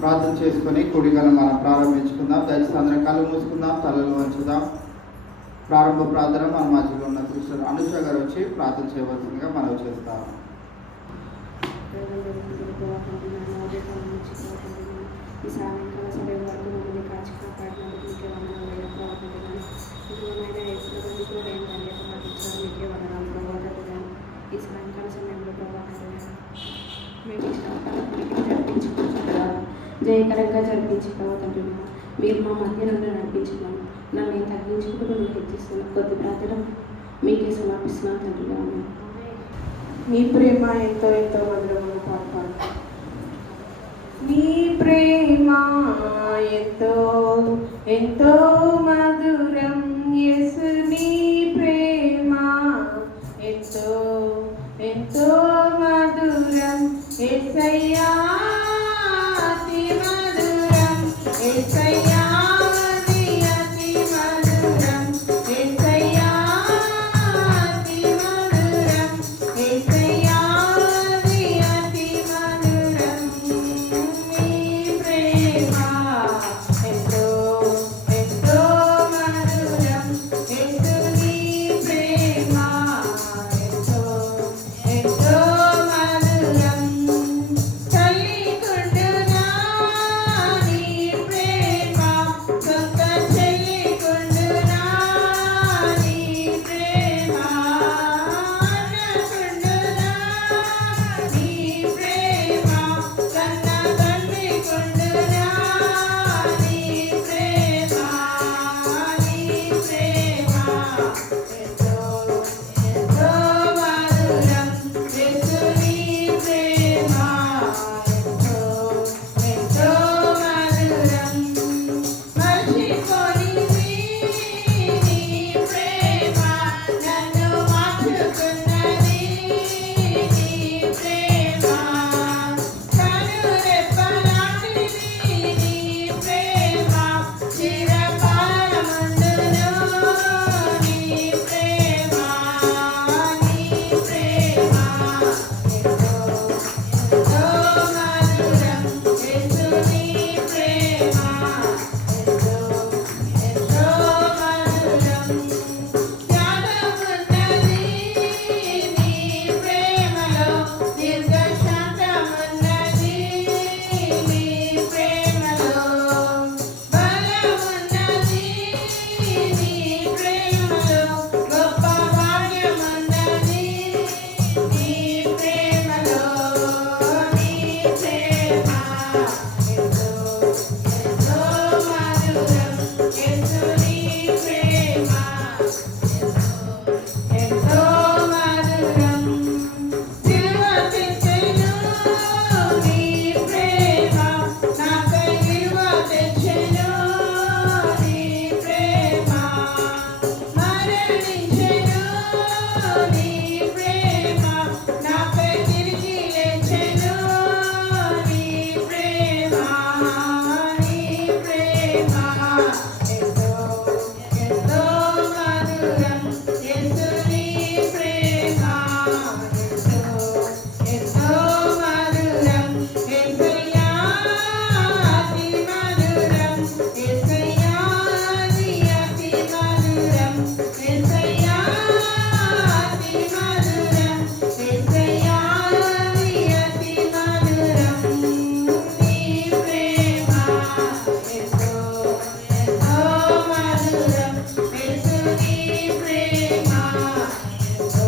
ప్రార్థన చేసుకొని కూడికను మనం ప్రారంభించుకుందాం. దయచేసి అందరం కళ్ళు మూసుకుందాం, తలలు వంచుదాం. ప్రారంభ ప్రార్థన మన మధ్యలో ఉన్న సిస్టర్ అనుష గారు వచ్చి ప్రార్థన చేయవలసిందిగా మనం చేస్తాం. ఈ సాయంకాల సమయం వరకు మమ్మల్ని కాచి కాపాడినందుకు మీకే వందనాలు ప్రభావితం. ఇంకేమైనా ఎప్పుడు కూడా ఏం ధన్యవాదాలు మీకే వందనాలు ప్రభావితం. ఈ సాయంకాల సమయంలో ప్రభావితం మేము ఇష్టపడికి జరిపించుకుంటున్నాం, జయకరంగా జరిపించుకోవద్దు. మీరు మా మధ్య నుండి నడిపించున్నాం. నన్ను నేను తగ్గించుకుంటూ మీకు హెచ్చిస్తున్నాను. కొద్ది ప్రార్థన మీకే సమర్పిస్తున్నాను తండ్రి. మీ ప్రేమ ఎంతో ఎంతో మధురమైన పాట. నీ ప్రేమ ఎంతో ఎంతో మధురం యేసు, నీ ప్రేమ ఎంతో ఎంతో మధురం యేసయ్యా, అతి మధురం యేసయ్యా, అతి మధురం యేసయ్యా, అతి మధురం యేసయ్యా, అతి మధురం. నీ ప్రేమ ఎంతో ఎంతో మధురం యేసు, నీ ప్రేమ ఎంతో ఎంతో మధురం. తల్లి కుండునా నీ ప్రేమ, సొంత చెల్లి కుండునా నీ ప్రేమ, అన్నకుండునా నీ ప్రేమ, కన్న తండ్రి కుండునా నీ ప్రేమ. నీ ప్రేమ ఎంతో ఎంతో మధురం యేసు, నీ ప్రేమ ఎంతో ఎంతో మధురం. మర్చిపోనిది నీ ప్రేమ, నన్ను మార్చుకున్నది నీ ప్రేమ. కనురెప్పలాంటిది నీ ప్రేమ, చిరకాలమందును నీ ప్రేమ. నీ ప్రేమ ఎంతో ఎంతో మధురం యేసు, నీ ప్రేమ ఎంతో ఎంతో మధురం. త్యాగమున్నది నీ ప్రేమలో, దీర్ఘశాంతమున్నది నీ ప్రేమలో, బలమున్నది నీ ప్రేమలో, గొప్ప భాగ్యమున్నది నీ ప్రేమలో. నీ ప్రేమ ఎంతో ఎంతో మధురం యేసు, నీ ప్రేమ ఎంతో మధురం. సిలువ తెచ్చెను నీ ప్రేమ, నాకై విలువ తెచ్చెను నీ ప్రేమ. మరణించెను నీ ప్రేమ, నాకై తిరిగి లేచెను నీ ప్రేమ. నీ ప్రేమ ఎంతో ఎంతో మధురం యేసు, నీ ప్రేమ ఎంతో ఎంతో మధురం యేసయ్యా, అతి మధురం యేసయ్యా, అతి మధురం యేసయ్యా, అతి మధురం యేసయ్యా, అతి మధురం. నీ ప్రేమ ఎంతో ఎంతో మధురం యేసు, నీ ప్రేమ ఎంతో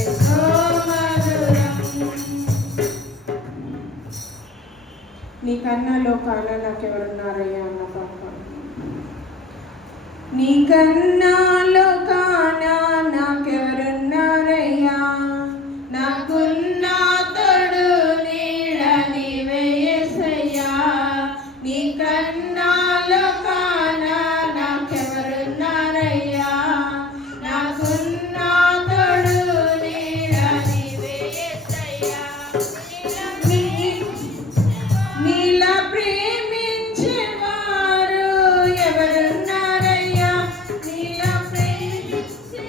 ఎంతో మధురం. నీకన్నా లోకాన నాకెవరున్నారయ్యా అన్న పాప. నీకన్నా లోకాన నాకెవరున్నారయ్యా, నాకున్న తోడు నీడ నీవే యేసయ్యా. నీకన్నా లోకాన నాకెవరున్నారయ్యా, నాకున్న తోడు నీడ నీవే యేసయ్యా. నీలా ప్రేమించేవారు ఎవరున్నారయ్యా, నీలా ప్రేమించే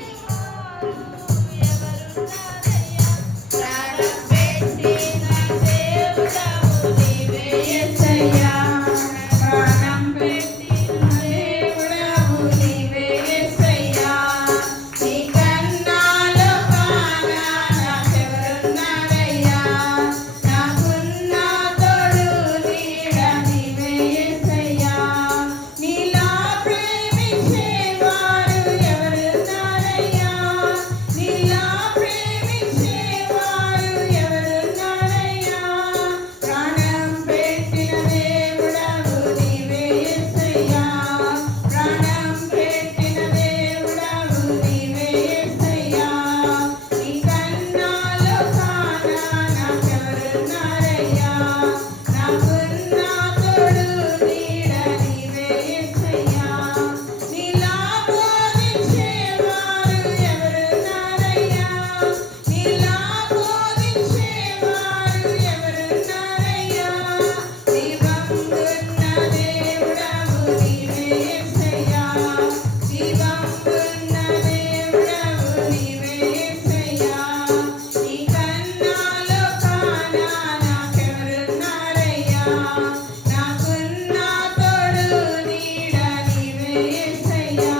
నాకున్న తోడు నీడ నీవే యేసయ్యా.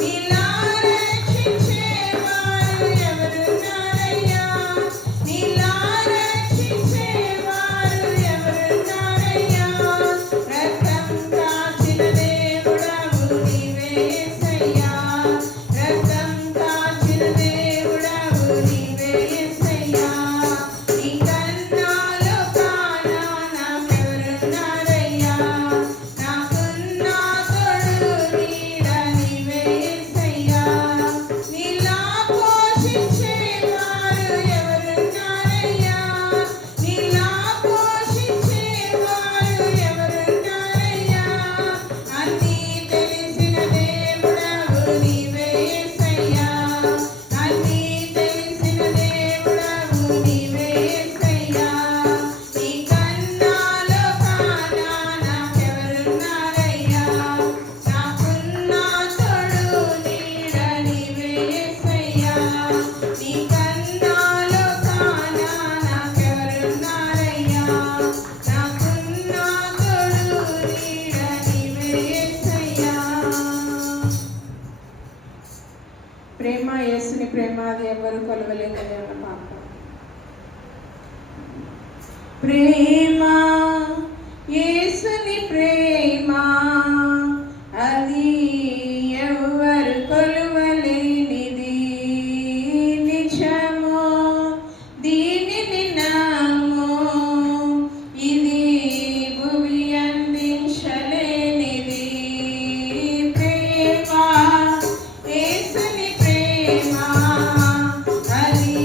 నీలా రక్షించేవారు ఎవరున్నారయ్యా? నీలా రక్షించేవారు ఎవరున్నారయ్యా? రక్తం కాచిన దేవుడవు నీవే యేసయ్యా. రక్తం కాచిన దేవుడవు నీవే యేసయ్యా. నీకన్నా లోకాన నాకెవరున్నారయ్యా? నాకున్న తోడు నీడ నీవే యేసయ్యా. నీలా పోషించేవారు ఎవరున్నారయ్యా? నీలా పోషించేవారు ఎవరున్నారయ్యా? అన్నీ తెలిసిన దేవుడవు నీవే యేసయ్యా. అన్నీ తెలిసిన దేవుడవు నీవే యేసయ్యా. నీకన్నా లోకాన నాకెవరున్నారయ్యా? నాకున్న తోడు నీడ నీవే యేసయ్యా. నీకన్నా లోకాన నాకెవరున్నారయ్యా? నాకున్న తోడు నీడ నీవే యేసయ్యా. ప్రేమ యేసుని ప్రేమ అది ఎవరు కొలవలేదని అన్న పాట. ప్రేమ యేసుని ప్రేమ అది ఎవరు కొలవలేనిది నిజము. దీనిని నమ్ము, ఇది భూమి అందించలేనిది. ప్రేమ యేసుని ప్రేమ అది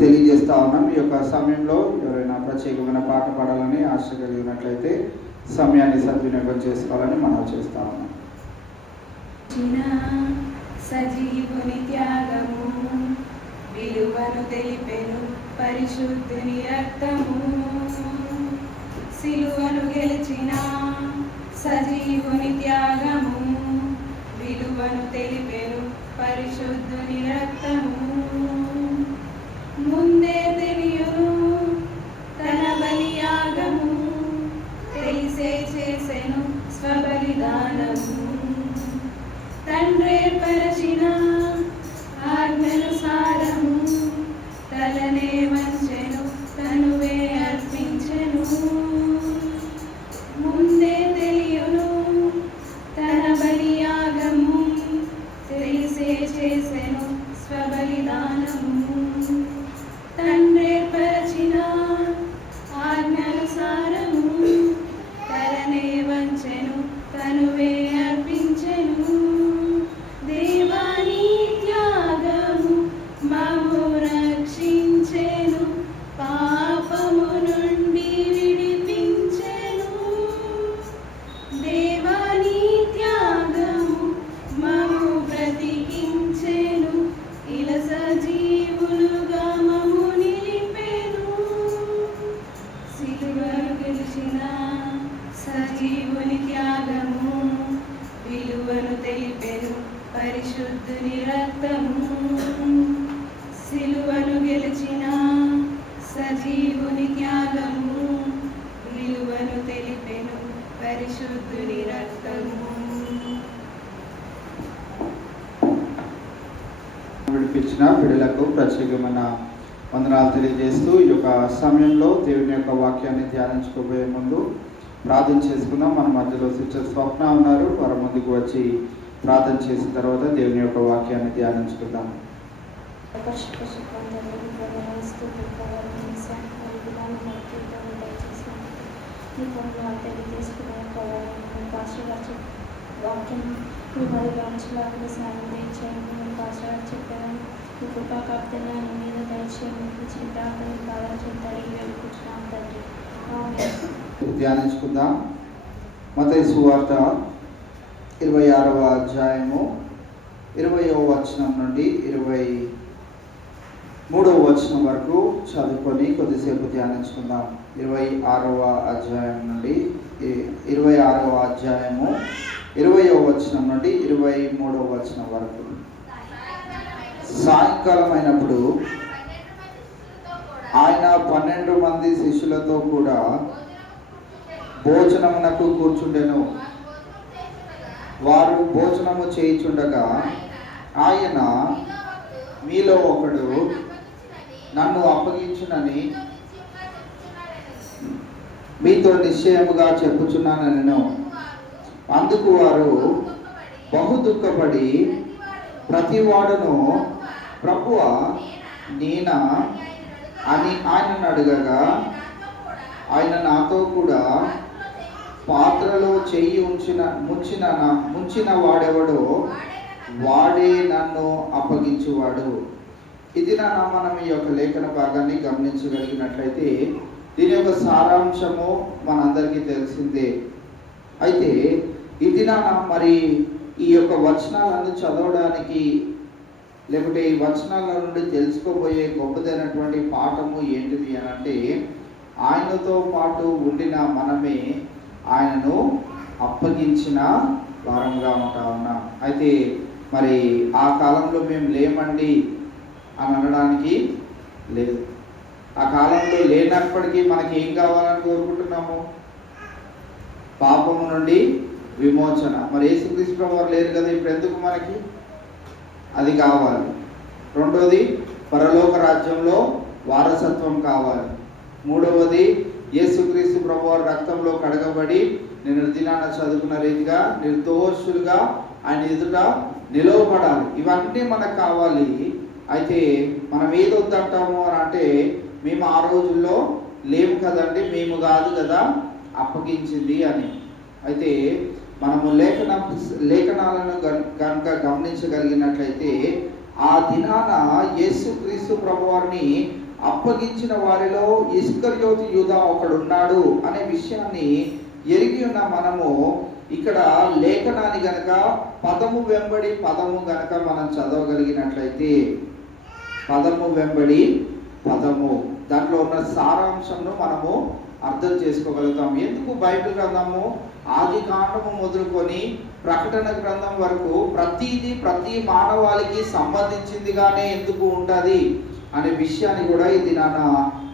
తెలియజేస్తా ఉన్నాం. ఈ యొక్క సమయంలో ఎవరైనా ప్రత్యేకమైన పాట పాడాలని ఆశ కలిగినట్లయితే సమయాన్ని సద్వినియోగం చేసుకోవాలని మనం చేస్తా ఉన్నాం. సజీవుని త్యాగము విలువను తెలిపెను పరిశుద్ధుని రక్తము, సిలువను గెలిచిన సజీవుని త్యాగము విలువను తెలిపెను పరిశుద్ధుని రక్తము. ముందే తెలియును తన బలియాగము, తెలిసే చేసెను స్వబలిదానము. తండ్రే పరచిన ఆజ్ఞానుసారము తలనే వంచెను తనువే అర్పించెను. ముందే తెలియును తన బలియాగము, తెలిసే చేసెను స్వబలిదానము. తండ్రే పరచిన ఆజ్ఞానుసారము తలనే వంచెను తనువే అర్పించెను. దేవాని త్యాగము మమ్ము రక్షించెను, పాపము నుండి విడిపించెను. దేవాని త్యాగము మమ్ము బ్రతికించెను, ఇలా సజీవులుగా మమ్ము నిలిపెను. సిలువను గెలిచిన సజీవుని త్యాగము విలువను తెలిపెను పరిశుద్ధుని రక్తము. సిలువను గెలిచిన సజీవుని త్యాగము విలువను తెలిపెను పరిశుద్ధుని రక్తము. విడిపించిన బిడ్డలకు ప్రత్యేకమైన వందనాలు తెలియజేస్తూ ఈ యొక్క సమయంలో దేవుని యొక్క వాక్యాన్ని ధ్యానించుకోబోయే ముందు ప్రార్థన చేసుకుందాం. మన మధ్యలో సిస్టర్ స్వప్న ఉన్నారు, వారి ముందుకు వచ్చి ప్రార్థన చేసిన తర్వాత దేవుని యొక్క వాక్యాన్ని ధ్యానించుకుందాం. వాక్యం మరి రాంచలాగా స్నానం చేయండి. పాస్టర్ గారు చెప్పాను, ఈ కృపా కాపుదల నీ మీద దయచేయండి. చింతాకరి కాలం చింతడి వెళ్ళుకుంటున్నాం తండ్రి. ధ్యానించుకుందాం. మత్తయి సువార్త 26వ అధ్యాయము 20వ వచనం నుండి 23వ వచనం వరకు చదువుకొని కొద్దిసేపు ధ్యానించుకుందాం. 26వ అధ్యాయం నుండి 26వ అధ్యాయము 20వ వచనం నుండి 23వ వచనం వరకు. సాయంకాలం అయినప్పుడు ఆయన 12 మంది శిష్యులతో కూడా భోజనమునకు కూర్చుండెను. వారు భోజనము చేయుచుండగా ఆయన, మీలో ఒకడు నన్ను అప్పగించునని మీతో నిశ్చయముగా చెప్పుచున్నానెను. అందుకు వారు బహు దుఃఖపడి ప్రతివాడును, ప్రభువా నేనా అని ఆయనను అడగగా, ఆయన నాతో కూడా పాత్రలో చెయ్యి ముంచిన వాడెవడో వాడే నన్ను అప్పగించువాడు. ఇది మనం ఈ యొక్క లేఖన భాగాన్ని గమనించగలిగినట్లయితే దీని యొక్క సారాంశము మనందరికీ తెలిసిందే. అయితే ఇది మరి ఈ యొక్క వచనాలను చదవడానికి లేకుంటే ఈ వచనాల నుండి తెలుసుకోబోయే గొప్పదైనటువంటి పాఠము ఏంటిది అని అంటే, ఆయనతో పాటు ఉండిన మనమే ఆయనను అప్పగించిన వారంగా ఉంటా ఉన్నాం. అయితే మరి ఆ కాలంలో మేము లేమండి అని అనడానికి లేదు. ఆ కాలంలో లేనప్పటికీ మనకి ఏం కావాలని కోరుకుంటున్నాము? పాపము నుండి విమోచన. మరి యేసుక్రీస్తు వారు లేరు కదా, ఇప్పుడు ఎందుకు మనకి అది కావాలి? రెండోది, పరలోక రాజ్యంలో వారసత్వం కావాలి. మూడవది, యేసుక్రీస్తు ప్రభువారి రక్తంలో కడగబడి నేను దినాన చదువుకున్న రీతిగా నిర్దోషులుగా ఆయన ఎదుట నిలవబడాలి. ఇవన్నీ మనకు కావాలి. అయితే మనం ఏది వద్దంటాము అని అంటే, మేము ఆ రోజుల్లో లేము కదండి, మేము కాదు కదా అప్పగించింది అని. అయితే మనము లేఖనాలను కనుక గమనించగలిగినట్లయితే ఆ దినాన యేసుక్రీస్తు ప్రభువారిని అప్పగించిన వారిలో ఇస్కరియోతు యూదా ఒకడున్నాడు అనే విషయాన్ని ఎరిగి ఉన్న మనము ఇక్కడ లేఖనాన్ని గనక పదము వెంబడి పదము గనక మనం చదవగలిగినట్లయితే, పదము వెంబడి పదము దాంట్లో ఉన్న సారాంశంను మనము అర్థం చేసుకోగలుగుతాం. ఎందుకు బైబిల్ గ్రంథము ఆది కాండము మొదలుకొని ప్రకటన గ్రంథం వరకు ప్రతి మానవాళికి సంబంధించిందిగానే ఎందుకు ఉంటుంది అనే విషయాన్ని కూడా ఈ దినాన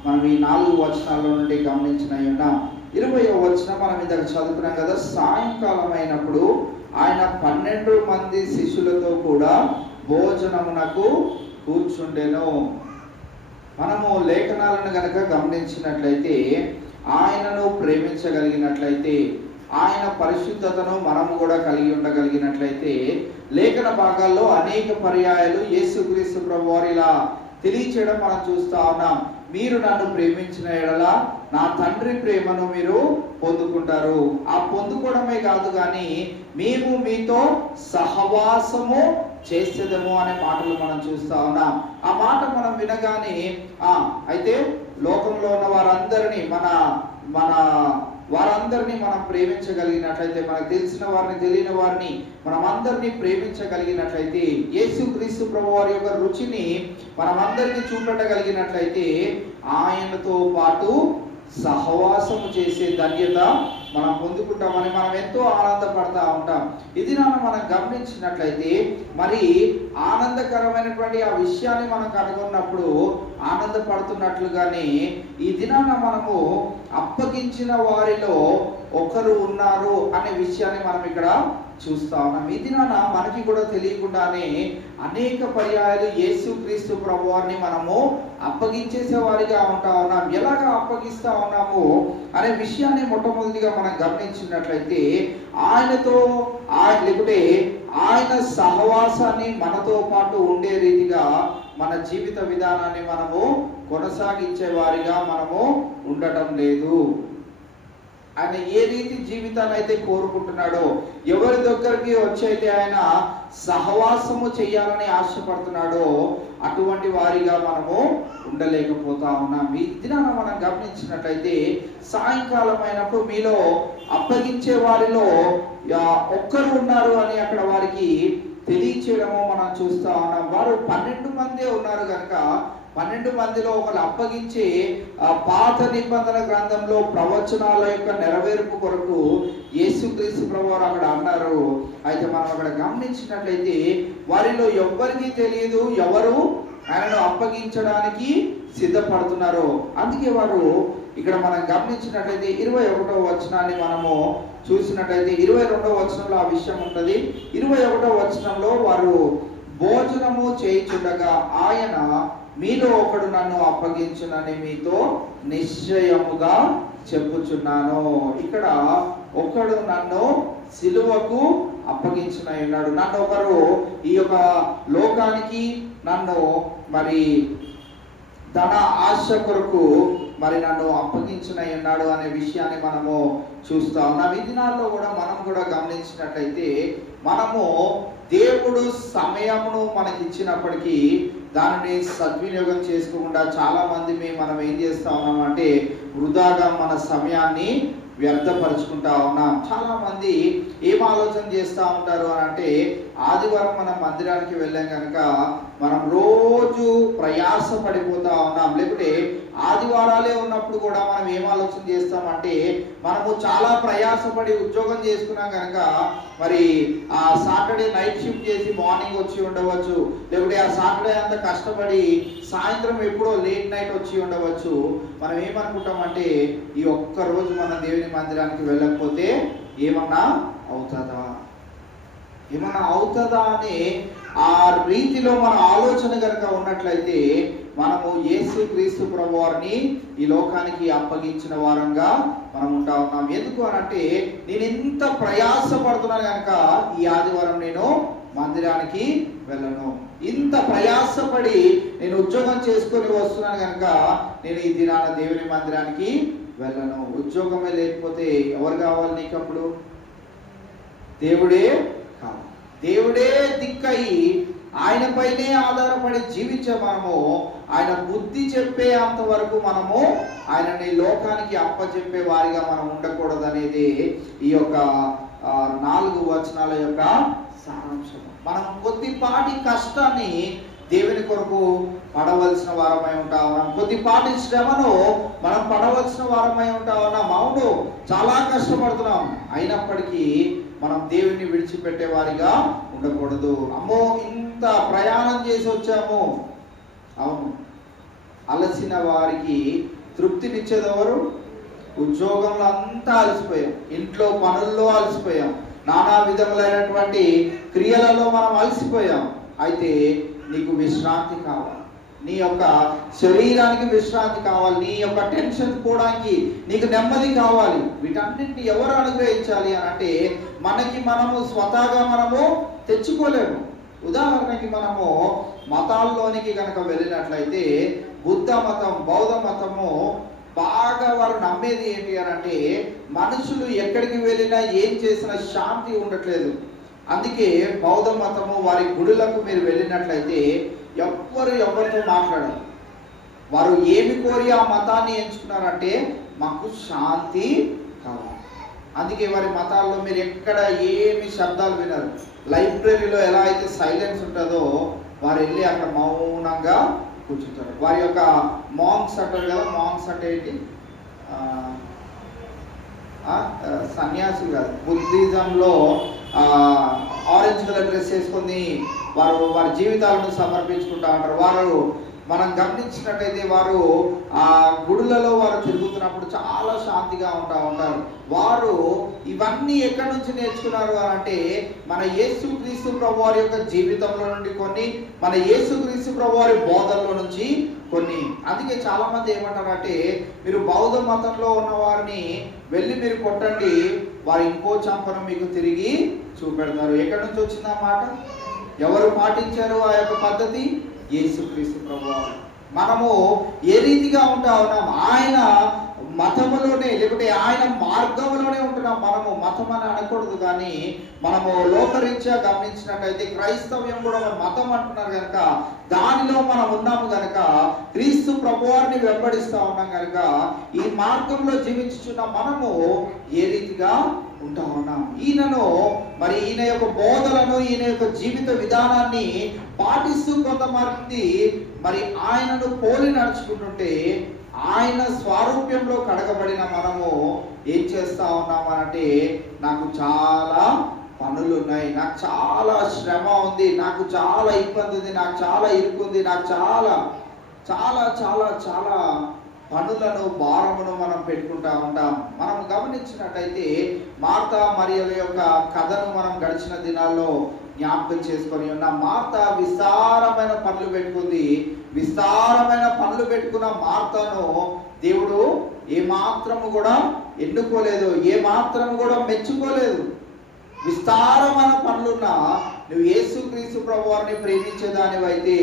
మనం ఈ 4 వచనాల నుండి గమనించినవి ఉన్నాం. 20వ వచనం మనం ఇందాక చదువుకున్నాం కదా, సాయంకాలం అయినప్పుడు ఆయన 12 మంది శిష్యులతో కూడా భోజనమునకు కూర్చుండెను. మనము లేఖనాలను గనక గమనించినట్లయితే, ఆయనను ప్రేమించగలిగినట్లయితే, ఆయన పరిశుద్ధతను మనము కూడా కలిగి ఉండగలిగినట్లయితే, లేఖన భాగాల్లో అనేక పర్యాయాలు యేసుక్రీస్తు ప్రభువారు ఇలా తెలియచేయడం మనం చూస్తా ఉన్నాం. మీరు నన్ను ప్రేమించిన ఎడల నా తండ్రి ప్రేమను మీరు పొందుకుంటారు. ఆ పొందుకోవడమే కాదు కానీ మేము మీతో సహవాసము చేసేదము అనే మాటలు మనం చూస్తా ఉన్నాం. ఆ మాట మనం వినగానే అయితే లోకంలో ఉన్న వారందరినీ వారందరినీ మనం ప్రేమించగలిగినట్లయితే, మనకు తెలిసిన వారిని తెలియని వారిని మనం అందరినీ ప్రేమించగలిగినట్లయితే, యేసుక్రీస్తు ప్రభువారి యొక్క రుచిని మనం అందరికీ చూపెట్టగలిగినట్లయితే, ఆయనతో పాటు సహవాసము చేసే ధన్యత మనం పొందుకుంటామని మనం ఎంతో ఆనందపడతా ఉంటాం. ఇది మనం గమనించినట్లయితే, మరి ఆనందకరమైనటువంటి ఆ విషయాన్ని మనం కనుగొన్నప్పుడు ఆనందపడుతున్నట్లుగానే ఈ దినాన మనము అప్పగించిన వారిలో ఒకరు ఉన్నారు అనే విషయాన్ని మనం ఇక్కడ చూస్తా ఉన్నాం. ఈ దినాన మనకి కూడా తెలియకుండానే అనేక పర్యాయాలు యేసుక్రీస్తు ప్రభువారిని మనము అప్పగించేసే వారిగా ఉంటా ఉన్నాం. ఎలాగా అప్పగిస్తా ఉన్నాము అనే విషయాన్ని మొట్టమొదటిగా మనం గమనించినట్లయితే, లేకుంటే ఆయన సహవాసాన్ని మనతో పాటు ఉండే రీతిగా మన జీవిత విధానాన్ని మనము కొనసాగించే వారిగా మనము ఉండటం లేదు. ఆయన ఏ రీతి జీవితాన్ని అయితే కోరుకుంటున్నాడో, ఎవరి దగ్గరికి వచ్చైతే ఆయన సహవాసము చేయాలని ఆశపడుతున్నాడో అటువంటి వారిగా మనము ఉండలేకపోతా ఉన్నాం. ఈ దినాన మనం గమనించినట్లయితే, సాయంకాలం అయినప్పుడు మీలో అప్పగించే వారిలో ఒక్కరు ఉన్నారు అని అక్కడ వారికి తెలియచేయడము మనం చూస్తా ఉన్నాం. వారు 12 మందే ఉన్నారు కనుక 12 మందిలో ఒకరు అప్పగించి పాత నిబంధన గ్రంథంలో ప్రవచనాల యొక్క నెరవేర్పు కొరకు యేసుక్రీస్తు ప్రభువారు అక్కడ అన్నారు. అయితే మనం అక్కడ గమనించినట్లయితే వారిలో ఎవ్వరికీ తెలియదు ఎవరు ఆయనను అప్పగించడానికి సిద్ధపడుతున్నారు. అందుకే వారు ఇక్కడ మనం గమనించినట్లయితే 21వ వచనాన్ని మనము చూసినట్లయితే 22వ వచనంలో ఆ విషయం ఉంటుంది. 21వ వచనంలో వారు భోజనము చేయుచుండగా ఆయన, మీలో ఒకడు నన్ను అప్పగించునని మీతో నిశ్చయముగా చెప్పుచున్నాను. ఇక్కడ ఒకడు నన్ను సిలువకు అప్పగించునై ఉన్నాడు. నన్ను ఒకరు ఈ యొక్క లోకానికి నన్ను మరి ధన ఆశ కొరకు మరి నన్ను అప్పగించునై ఉన్నాడు అనే విషయాన్ని మనము చూస్తా ఉన్నాం. ఈ దినాల్లో కూడా మనం కూడా గమనించినట్లయితే, మనము దేవుడు సమయమును మనకి ఇచ్చినప్పటికీ దానిని సద్వినియోగం చేసుకోకుండా చాలా మంది మనం ఏం చేస్తా ఉన్నాం అంటే వృధాగా మన సమయాన్ని వ్యర్థపరుచుకుంటా ఉన్నాం. చాలా మంది ఏం ఆలోచన చేస్తూ ఉంటారు అని అంటే, ఆదివారం మనం మందిరానికి వెళ్ళాం కనుక మనం రోజు ప్రయాస పడిపోతా ఉన్నాం. లేకపోతే ఆదివారాలే ఉన్నప్పుడు కూడా మనం ఏం ఆలోచన చేస్తామంటే, మనము చాలా ప్రయాసపడి ఉద్యోగం చేసుకున్నాం కనుక మరి ఆ సాటర్డే నైట్ షిఫ్ట్ చేసి మార్నింగ్ వచ్చి ఉండవచ్చు, లేకపోతే ఆ సాటర్డే అంతా కష్టపడి సాయంత్రం ఎప్పుడో లేట్ నైట్ వచ్చి ఉండవచ్చు. మనం ఏమనుకుంటామంటే, ఈ ఒక్క రోజు మన దేవుని మందిరానికి వెళ్ళకపోతే ఏమన్నా అవుతుందా అని ఆ రీతిలో మన ఆలోచన కనుక ఉన్నట్లయితే, మనము యేసుక్రీస్తు ప్రభువారిని ఈ లోకానికి అప్పగించిన వారంగా మనం ఉంటా ఉన్నాం. ఎందుకు అనంటే, నేను ఎంత ప్రయాసపడుతున్నాను కనుక ఈ ఆదివారం నేను మందిరానికి వెళ్ళను. ఇంత ప్రయాసపడి నేను ఉద్యోగం చేసుకొని వస్తున్నాను కనుక నేను ఈ దినాన దేవుని మందిరానికి వెళ్ళను. ఉద్యోగమే లేకపోతే ఎవరు కావాలి నీకు? అప్పుడు దేవుడే కావాలి. దేవుడే దిక్కయి ఆయనపైనే ఆధారపడి జీవించే మనము ఆయన బుద్ధి చెప్పే అంతవరకు మనము ఆయనని లోకానికి అప్పచెప్పే వారిగా మనం ఉండకూడదు అనేది ఈ యొక్క 4 వచనాల యొక్క సారాంశం. మనం కొద్దిపాటి కష్టాన్ని దేవుని కొరకు పడవలసిన వారమై ఉంటా ఉన్నాం. కొద్దిపాటి శ్రమను మనం పడవలసిన వారమై ఉంటా ఉన్నాం. అవును, చాలా కష్టపడుతున్నాం, అయినప్పటికీ మనం దేవుని విడిచిపెట్టే వారిగా ఉండకూడదు. అమ్మో, ఇంత ప్రయాణం చేసి వచ్చాము. అవును, అలసిన వారికి తృప్తినిచ్చేది ఎవరు? ఉద్యోగంలో అంతా అలసిపోయాం, ఇంట్లో పనుల్లో అలసిపోయాం, నానా విధములైనటువంటి క్రియలలో మనం అలసిపోయాం. అయితే నీకు విశ్రాంతి కావాలి, నీ యొక్క శరీరానికి విశ్రాంతి కావాలి, నీ యొక్క టెన్షన్ పోవడానికి నీకు నెమ్మది కావాలి. వీటన్నింటినీ ఎవరు అనుగ్రహించాలి అని అంటే మనము స్వతహాగా మనము తెచ్చుకోలేము. ఉదాహరణకి మనము మతాల్లోనికి కనుక వెళ్ళినట్లయితే బుద్ధ మతం, బౌద్ధ మతము బాగా వారు నమ్మేది ఏంటి అని అంటే మనుషులు ఎక్కడికి వెళ్ళినా ఏం చేసినా శాంతి ఉండట్లేదు. అందుకే బౌద్ధ మతము వారి గుడులకు మీరు వెళ్ళినట్లయితే ఎవరితో మాట్లాడరు. వారు ఏమి కోరి ఆ మతాన్ని ఎంచుకున్నారంటే మాకు శాంతి కావాలి. అందుకే వారి మతాల్లో మీరు ఎక్కడ ఏమి శబ్దాలు వినరు. లైబ్రరీలో ఎలా అయితే సైలెన్స్ ఉంటుందో వారు వెళ్ళి అక్కడ మౌనంగా కూర్చుంటారు. వారి యొక్క మాంగ్స్ అంటారు కదా, మాంగ్స్ అంటే ఏంటి? సన్యాసులు కాదు, బుద్ధిజంలో ఆరెంజ్ కలర్ డ్రెస్ వేసుకొని వారి జీవితాలను సమర్పించుకుంటా ఉంటారు. వారు మనం గమనించినట్టయితే వారు ఆ గుడులలో వారు తిరుగుతున్నప్పుడు చాలా శాంతిగా ఉంటారు. వారు ఇవన్నీ ఎక్కడి నుంచి నేర్చుకున్నారు అని అంటే మన యేసుక్రీస్తు ప్రభువారి యొక్క జీవితంలో నుండి కొన్ని, మన యేసుక్రీస్తు ప్రభువారి బోధనలో నుంచి కొన్ని. అందుకే చాలా మంది ఏమంటారంటే మీరు బౌద్ధ మతంలో ఉన్న వారిని వెళ్ళి మీరు కొట్టండి, వారు ఇంకో చంపను మీకు తిరిగి చూపెడతారు. ఎక్కడి నుంచి వచ్చింది ఆ మాట? ఎవరు పాటించారు ఆ యొక్క పద్ధతి? యేసుక్రీస్తు ప్రభువారు. మనము ఏ రీతిగా ఉంటా ఉన్నాం? ఆయన మతములోనే లేకుంటే ఆయన మార్గంలోనే ఉంటున్నాం. మనము మతం అని అనకూడదు, కానీ మనము లోకరీత్యా గమనించినట్టయితే క్రైస్తవ్యం కూడా మన మతం అంటున్నారు కనుక దానిలో మనం ఉన్నాము కనుక క్రీస్తు ప్రభువారిని వెంబడిస్తా ఉన్నాం కనుక ఈ మార్గంలో జీవించుచున్న మనము ఏ రీతిగా ఉంటా ఉన్నాం. ఈయన యొక్క బోధలను, ఈయన యొక్క జీవిత విధానాన్ని పాటిస్తూ కొంతమంది మరి ఆయనను పోలి నడుచుకుంటుంటే ఆయన స్వారూప్యంలో కడగబడిన మనము ఏం చేస్తా ఉన్నామనంటే నాకు చాలా పనులు ఉన్నాయి, నాకు చాలా శ్రమ ఉంది, నాకు చాలా ఇబ్బంది ఉంది, నాకు చాలా ఇరుకుంది, నాకు చాలా చాలా చాలా చాలా పనులను, భారమును మనం పెట్టుకుంటా ఉంటాం. మనం గమనించినట్టయితే మార్తా మరియల యొక్క కథను మనం గడిచిన దినాల్లో జ్ఞాపకం చేసుకొని ఉన్న మార్తా విస్తారమైన పనులు పెట్టుకుంది. విస్తారమైన పనులు పెట్టుకున్న మార్తాను దేవుడు ఏమాత్రము కూడా ఎన్నుకోలేదు, ఏమాత్రము కూడా మెచ్చుకోలేదు. విస్తారమైన పనులున్నా నువ్వు యేసుక్రీస్తు ప్రభువారిని ప్రేమించేవాడివైతే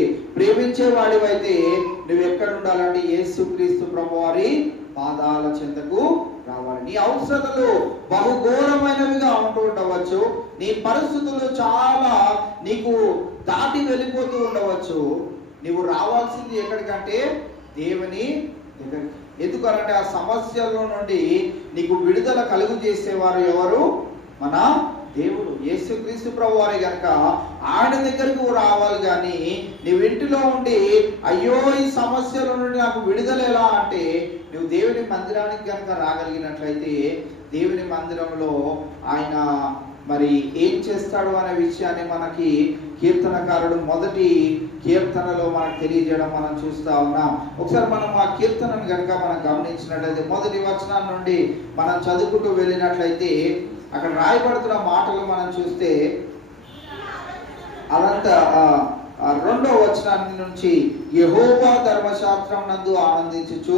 నువ్వు ఎక్కడ ఉండాలంటే యేసుక్రీస్తు ప్రభువారి పాదాల చెంతకు రావాలి. నీ అవసరతలు బహుఘోరమైనవిగా ఉంటూ ఉండవచ్చు, నీ పరిస్థితులు చాలా నీకు దాటి వెళ్ళిపోతూ ఉండవచ్చు. నువ్వు రావాల్సింది ఎక్కడికంటే దేవుని దగ్గరికి. ఎందుకనంటే ఆ సమస్యల నుండి నీకు విడుదల కలుగు చేసేవారు ఎవరు? మన దేవుడు యేసుక్రీస్తు ప్రభువారే గనుక ఆయన దగ్గరకు రావాలి. కానీ నువ్వు ఇంటిలో ఉండి అయ్యో ఈ సమస్యల నుండి నాకు విడుదల ఎలా అంటే నువ్వు దేవుని మందిరానికి కనుక రాగలిగినట్లయితే దేవుని మందిరంలో ఆయన మరి ఏం చేస్తాడు అనే విషయాన్ని మనకి కీర్తనకారుడు మొదటి కీర్తనలో మనకు తెలియజేయడం మనం చూస్తా ఉన్నాం. ఒకసారి మనం ఆ కీర్తనను కనుక మనం గమనించినట్లయితే మొదటి వచనం నుండి మనం చదువుకుంటూ వెళ్ళినట్లయితే అక్కడ రాయబడుతున్న మాటలు మనం చూస్తే అదంతా 2వ వచనాన్ని నుంచి యెహోవా ధర్మశాస్త్రం నందు ఆనందించుచు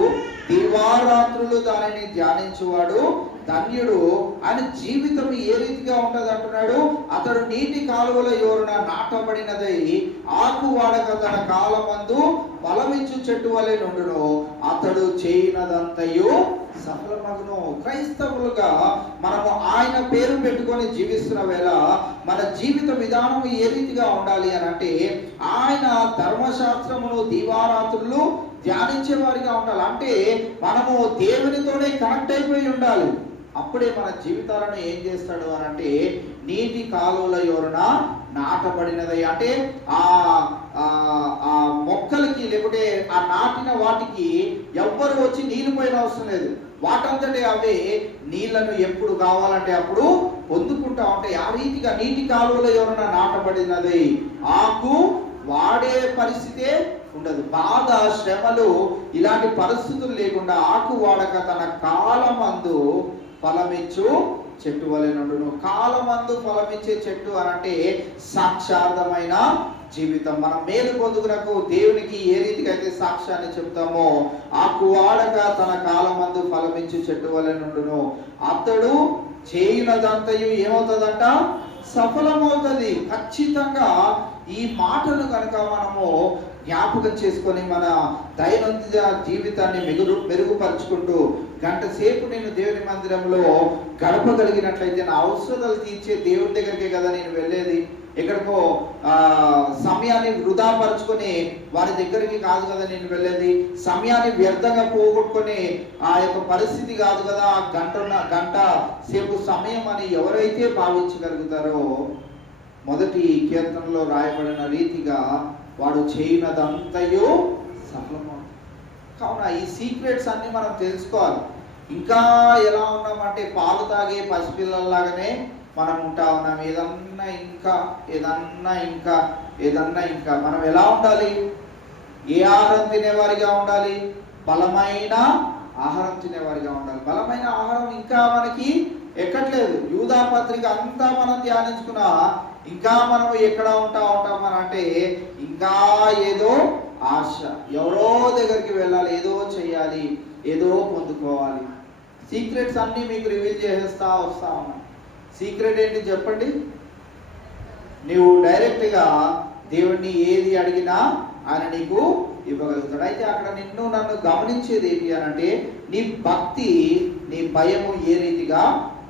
దివారాత్రులు దానిని ధ్యానించువాడు ధన్యుడు. ఆయన జీవితం ఏ రీతిగా ఉంటది అంటున్నాడు? అతడు నీటి కాలువల యోరున నాటబడినదై ఆకు వాడక తన కాలమందు ఫలమిచ్చు చెట్టు వలె నుండును. అతడు చేయనదంతయు సఫలమగును. క్రైస్తవులుగా మనము ఆయన పేరు పెట్టుకొని జీవిస్తున్న వేళ మన జీవిత విధానం ఏ రీతిగా ఉండాలి అని అంటే, ఆయన ధర్మశాస్త్రమును దీవారాత్రులు ధ్యానించే వారిగా ఉండాలి. అంటే మనము దేవునితోనే కనెక్ట్ అయిపోయి ఉండాలి. అప్పుడే మన జీవితాలను ఏం చేస్తాడు అని అంటే, నీటి కాలువల యోరున నాటబడినది. అంటే ఆ మొక్కలకి లేకుంటే ఆ నాటిన వాటికి ఎవ్వరు వచ్చి నీళ్ళు పోయిన అవసరం లేదు. వాటంతటే అవే నీళ్లను ఎప్పుడు కావాలంటే అప్పుడు పొందుకుంటా ఉంటాయి. ఆ రీతిగా నీటి కాలువల యోరున నాటబడినది ఆకు వాడే పరిస్థితే ఉండదు. బాధ, శ్రమలు ఇలాంటి పరిస్థితులు లేకుండా ఆకు వాడక తన కాలమందు ఫలమిచ్చు చెట్టు వలె నుండును. కాలమందు ఫలమిచ్చే చెట్టు అనంటే సాక్షార్థమైన జీవితం. మనం మేలు పొందుకునకు దేవునికి ఏ రీతిగా అయితే సాక్ష్యాన్ని చెప్తామో, ఆకు వాడక తన కాలమందు ఫలమిచ్చు చెట్టు వలె నుండును. అతడు చేయునదంతయు ఏమవుతుందంట? సఫలమవుతుంది. ఖచ్చితంగా ఈ మాటలు కనుక మనము జ్ఞాపకం చేసుకొని మన దైనందిన జీవితాన్ని మెరుగుపరుచుకుంటూ గంట సేపు నేను దేవుని మందిరంలో గడపగలిగినట్లయితే నా అవసరాలు తీర్చే దేవుని దగ్గరికే కదా నేను వెళ్ళేది. ఎక్కడికో సమయాన్ని వృధా పరుచుకొని వారి దగ్గరికి కాదు కదా నేను వెళ్ళేది. సమయాన్ని వ్యర్థంగా పోగొట్టుకొని ఆ యొక్క పరిస్థితి కాదు కదా గంట సేపు సమయం అని ఎవరైతే భావించగలుగుతారో, మొదటి కీర్తనలో రాయబడిన రీతిగా వాడు చేయనదంతయు సఫలమవుతుంది. కావున ఈ సీక్రెట్స్ అన్ని మనం తెలుసుకోవాలి. ఇంకా ఎలా ఉన్నామంటే పాలు తాగే పసిపిల్లల్లాగానే మనం ఉంటా ఉన్నాం. ఏదన్నా ఇంకా మనం ఎలా ఉండాలి? ఏ ఆహారం తినేవారిగా ఉండాలి? బలమైన ఆహారం తినేవారిగా ఉండాలి. బలమైన ఆహారం ఇంకా మనకి ఎక్కట్లేదు. యూదా పత్రిక అంతా మనం ధ్యానించుకున్నా ఇంకా మనం ఎక్కడ ఉంటామని అంటే, ఇంకా ఏదో ఆశ, ఎవరో దగ్గరికి వెళ్ళాలి, ఏదో చేయాలి, ఏదో పొందుకోవాలి. సీక్రెట్స్ అన్ని మీకు రివీల్ చేసేస్తా వస్తా ఉన్నా. సీక్రెట్ ఏంటి చెప్పండి? నీవు డైరెక్ట్గా దేవుణ్ణి ఏది అడిగినా ఆయన నీకు ఇవ్వగలుగుతాడు. అయితే అక్కడ నన్ను గమనించేది ఏంటి అని అంటే, నీ భక్తి, నీ భయము ఏ రీతిగా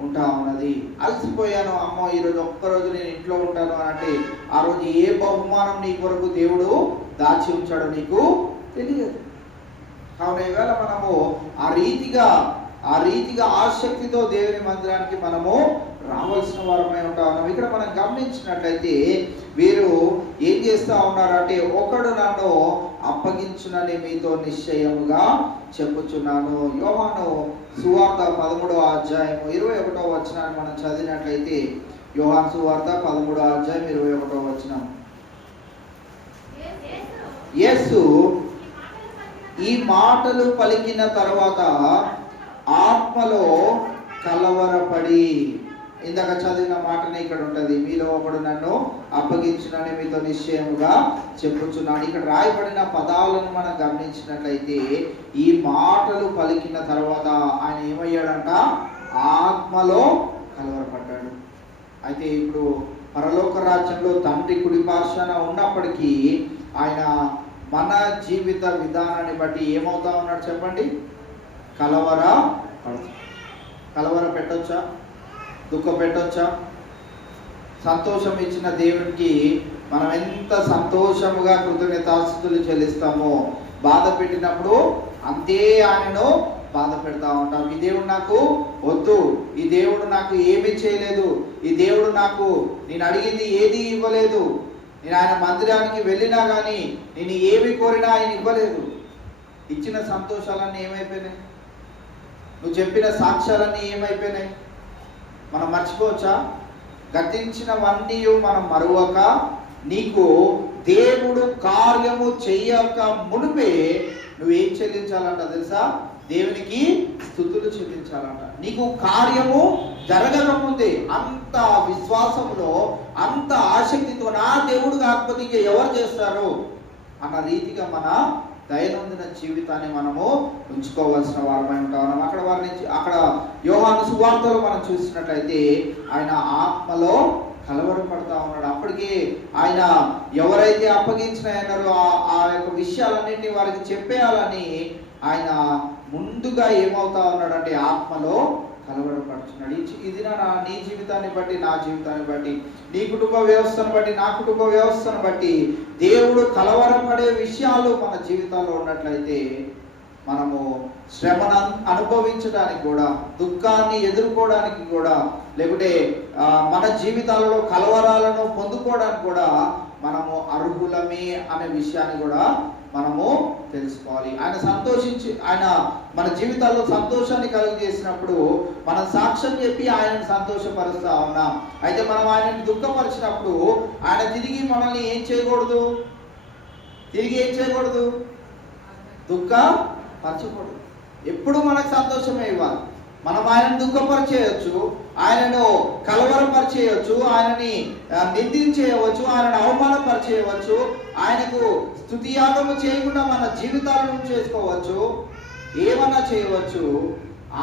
ఉంటా ఉన్నది. అలసిపోయాను అమ్మో, ఈరోజు ఒక్కరోజు నేను ఇంట్లో ఉంటాను అని అంటే, ఆ రోజు ఏ బహుమానం నీ కొరకు దేవుడు దాచి ఉంచాడో నీకు తెలియదు. కావున ఈవేళ మనము ఆ రీతిగా ఆసక్తితో దేవుని మందిరానికి మనము రావాల్సిన వారమై ఉంటా ఉన్నాం. ఇక్కడ మనం గమనించినట్లయితే వీరు ఏం చేస్తా ఉన్నారంటే, ఒకడు నన్ను అప్పగించునని మీతో నిశ్చయముగా చెప్పుచున్నాను. యోహాను సువార్త 13వ అధ్యాయం 21వ వచనాన్ని మనం చదివినట్లయితే, యోహాను సువార్త 13వ అధ్యాయం 21వ వచనం, యేసు ఈ మాటలు పలికిన తర్వాత ఆత్మలో కలవరపడి, ఇందాక చదివిన మాటనే ఇక్కడ ఉంటుంది, మీలో ఒకడు నన్ను అప్పగించునని మీతో నిశ్చయముగా చెప్పుచున్నాను. ఇక్కడ రాయబడిన పదాలను మనం గమనించినట్లయితే, ఈ మాటలు పలికిన తర్వాత ఆయన ఏమయ్యాడంట? ఆత్మలో కలవరపడ్డాడు. అయితే ఇప్పుడు పరలోక రాజ్యంలో తండ్రి కుడి పార్శ్వన ఉన్నప్పటికీ ఆయన మన జీవిత విధానాన్ని బట్టి ఏమవుతా ఉన్నాడు చెప్పండి? కలవర పెట్టొచ్చా? దుఃఖ పెట్టొచ్చా? సంతోషం ఇచ్చిన దేవునికి మనం ఎంత సంతోషముగా కృతజ్ఞతాస్తుతులు చెల్లిస్తామో, బాధ పెట్టినప్పుడు అంతే ఆయనను బాధ పెడతా ఉంటాం. ఈ దేవుడు నాకు వద్దు, ఈ దేవుడు నాకు ఏమీ చేయలేదు, ఈ దేవుడు నాకు నేను అడిగింది ఏది ఇవ్వలేదు, నేను ఆయన మందిరానికి వెళ్ళినా కానీ నేను ఏమి కోరినా ఆయన ఇవ్వలేదు. ఇచ్చిన సంతోషాలన్నీ ఏమైపోయినాయి? నువ్వు చెప్పిన సాక్ష్యాలన్నీ ఏమైపోయినాయి? మనం మర్చిపోవచ్చా? గతించినవన్నీ మనం మరువక, నీకు దేవుడు కార్యము చెయ్యక మునిపే నువ్వేం చెల్లించాలంట తెలుసా? దేవునికి స్తుతులు చెల్లించాలంట. నీకు కార్యము జరగకముందే అంత విశ్వాసంలో, అంత ఆసక్తితో, నా దేవుడు కాకపోతే ఇంకా ఎవరు చేస్తారు అన్న రీతిగా మన దైనందిన జీవితాన్ని మనము ఉంచుకోవాల్సిన వారమై ఉంటాం. అక్కడ యోహాను సువార్తలో మనం చూసినట్లయితే ఆయన ఆత్మలో కలవరపడతా ఉన్నాడు. అప్పటికి ఆయన ఎవరైతే అప్పగించిన అన్నారో ఆ యొక్క విషయాలన్నింటినీ వారికి చెప్పేయాలని ఆయన ముందుగా ఏమవుతా ఉన్నాడంటే ఆత్మలో కలవరపడుతున్నాడు. ఇది నీ జీవితాన్ని బట్టి, నా జీవితాన్ని బట్టి, నీ కుటుంబ వ్యవస్థను బట్టి, నా కుటుంబ వ్యవస్థను బట్టి దేవుడు కలవరపడే విషయాలు మన జీవితాల్లో ఉన్నట్లయితే మనము శ్రమను అనుభవించడానికి కూడా, దుఃఖాన్ని ఎదుర్కోవడానికి కూడా, లేకుంటే మన జీవితాలలో కలవరాలను పొందుకోవడానికి కూడా మనము అర్హులమే అనే విషయాన్ని కూడా మనము తెలుసుకోవాలి. ఆయన మన జీవితాల్లో సంతోషాన్ని కలుగజేసినప్పుడు మనం సాక్ష్యం చెప్పి ఆయనను సంతోషపరుస్తా ఉన్నాం. అయితే మనం ఆయనని దుఃఖపరిచినప్పుడు ఆయన తిరిగి మనల్ని ఏం చేయకూడదు, దుఃఖపరచకూడదు. ఎప్పుడు మనకు సంతోషమే ఇవ్వాలి. మనం ఆయనను దుఃఖపరిచేయచ్చు, ఆయనను కలవరపరిచేయచ్చు, ఆయనని నిందించేయవచ్చు, ఆయనను అవమానపరిచేయవచ్చు, ఆయనకు స్తుతియాగము చేయకుండా మన జీవితాలను చేసుకోవచ్చు, ఏమన్నా చేయవచ్చు.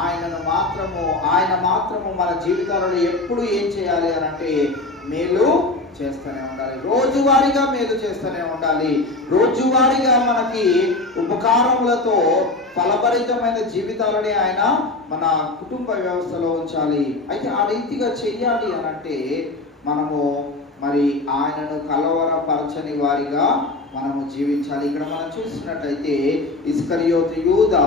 ఆయన మాత్రము మన జీవితాలలో ఎప్పుడు ఏం చేయాలి అని అంటే మేలు చేస్తూనే ఉండాలి. రోజువారీగా మేలు చేస్తూనే ఉండాలి. రోజువారీగా మనకి ఉపకారములతో ఫలభరితమైన జీవితాలని ఆయన మన కుటుంబ వ్యవస్థలో ఉంచాలి. అయితే ఆ రీతిగా చెయ్యాలి అని అంటే మనము మరి ఆయనను కలవరపరచని వారిగా మనము జీవించాలి. ఇక్కడ మనం చూసినట్లయితే ఇస్కరియోతు యూదా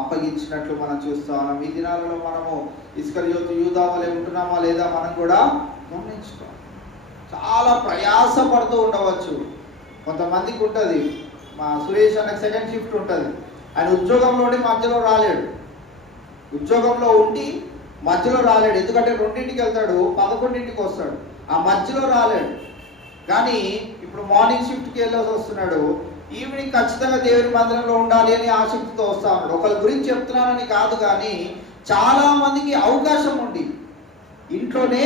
అప్పగించినట్లు మనం చూస్తా ఉన్నాం. ఈ దినాలలో మనము ఇస్కరియోతు యూదా వలె ఉంటున్నామా లేదా మనం కూడా గమనించుకోవాలి. చాలా ప్రయాసపడుతూ ఉండవచ్చు. కొంతమందికి ఉంటుంది, మా సురేష్ అన్నకు సెకండ్ షిఫ్ట్ ఉంటుంది, ఆయన ఉద్యోగంలోని మధ్యలో రాలేడు, ఉద్యోగంలో ఉండి మధ్యలో రాలేడు. ఎందుకంటే 2ంటికి వెళ్తాడు, 11ంటికి వస్తాడు, ఆ మధ్యలో రాలేడు. కానీ ఇప్పుడు మార్నింగ్ షిఫ్ట్కి వెళ్ళేసి వస్తున్నాడు, ఈవినింగ్ ఖచ్చితంగా దేవుని మందిరంలో ఉండాలి అని ఆసక్తితో వస్తా ఉన్నాడు. ఒకరి గురించి చెప్తున్నానని కాదు, కానీ చాలా మందికి అవకాశం ఉండి ఇంట్లోనే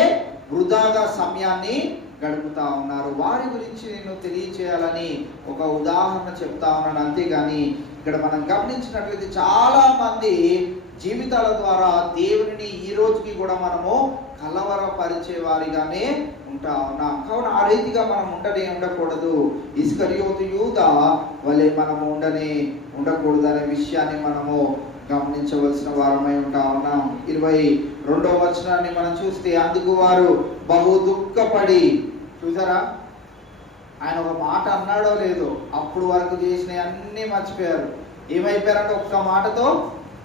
వృధాగా సమయాన్ని గడుపుతా ఉన్నారు. వారి గురించి నేను తెలియచేయాలని ఒక ఉదాహరణ చెప్తా ఉన్నాను, అంతేగాని ఇక్కడ మనం గమనించినట్లయితే చాలా మంది జీవితాల ద్వారా దేవుని ఈ రోజుకి కూడా మనము కలవరపరిచే వారిగానే ఉంటా ఉన్నాం. కావున ఆ రీతిగా మనం ఉండకూడదు. ఇస్కరియోతు యూదా వలె మనము ఉండకూడదు అనే విషయాన్ని మనము గమనించవలసిన వారమై ఉంటా ఉన్నాం. 22వ వచనాన్ని మనం చూస్తే, అందుకు వారు బహు దుఃఖపడి, చూసారా ఆయన ఒక మాట అన్నాడో లేదో, అప్పుడు వరకు చేసినవి అన్నీ మర్చిపోయారు. ఏమైపోయారంటే ఒక్క మాటతో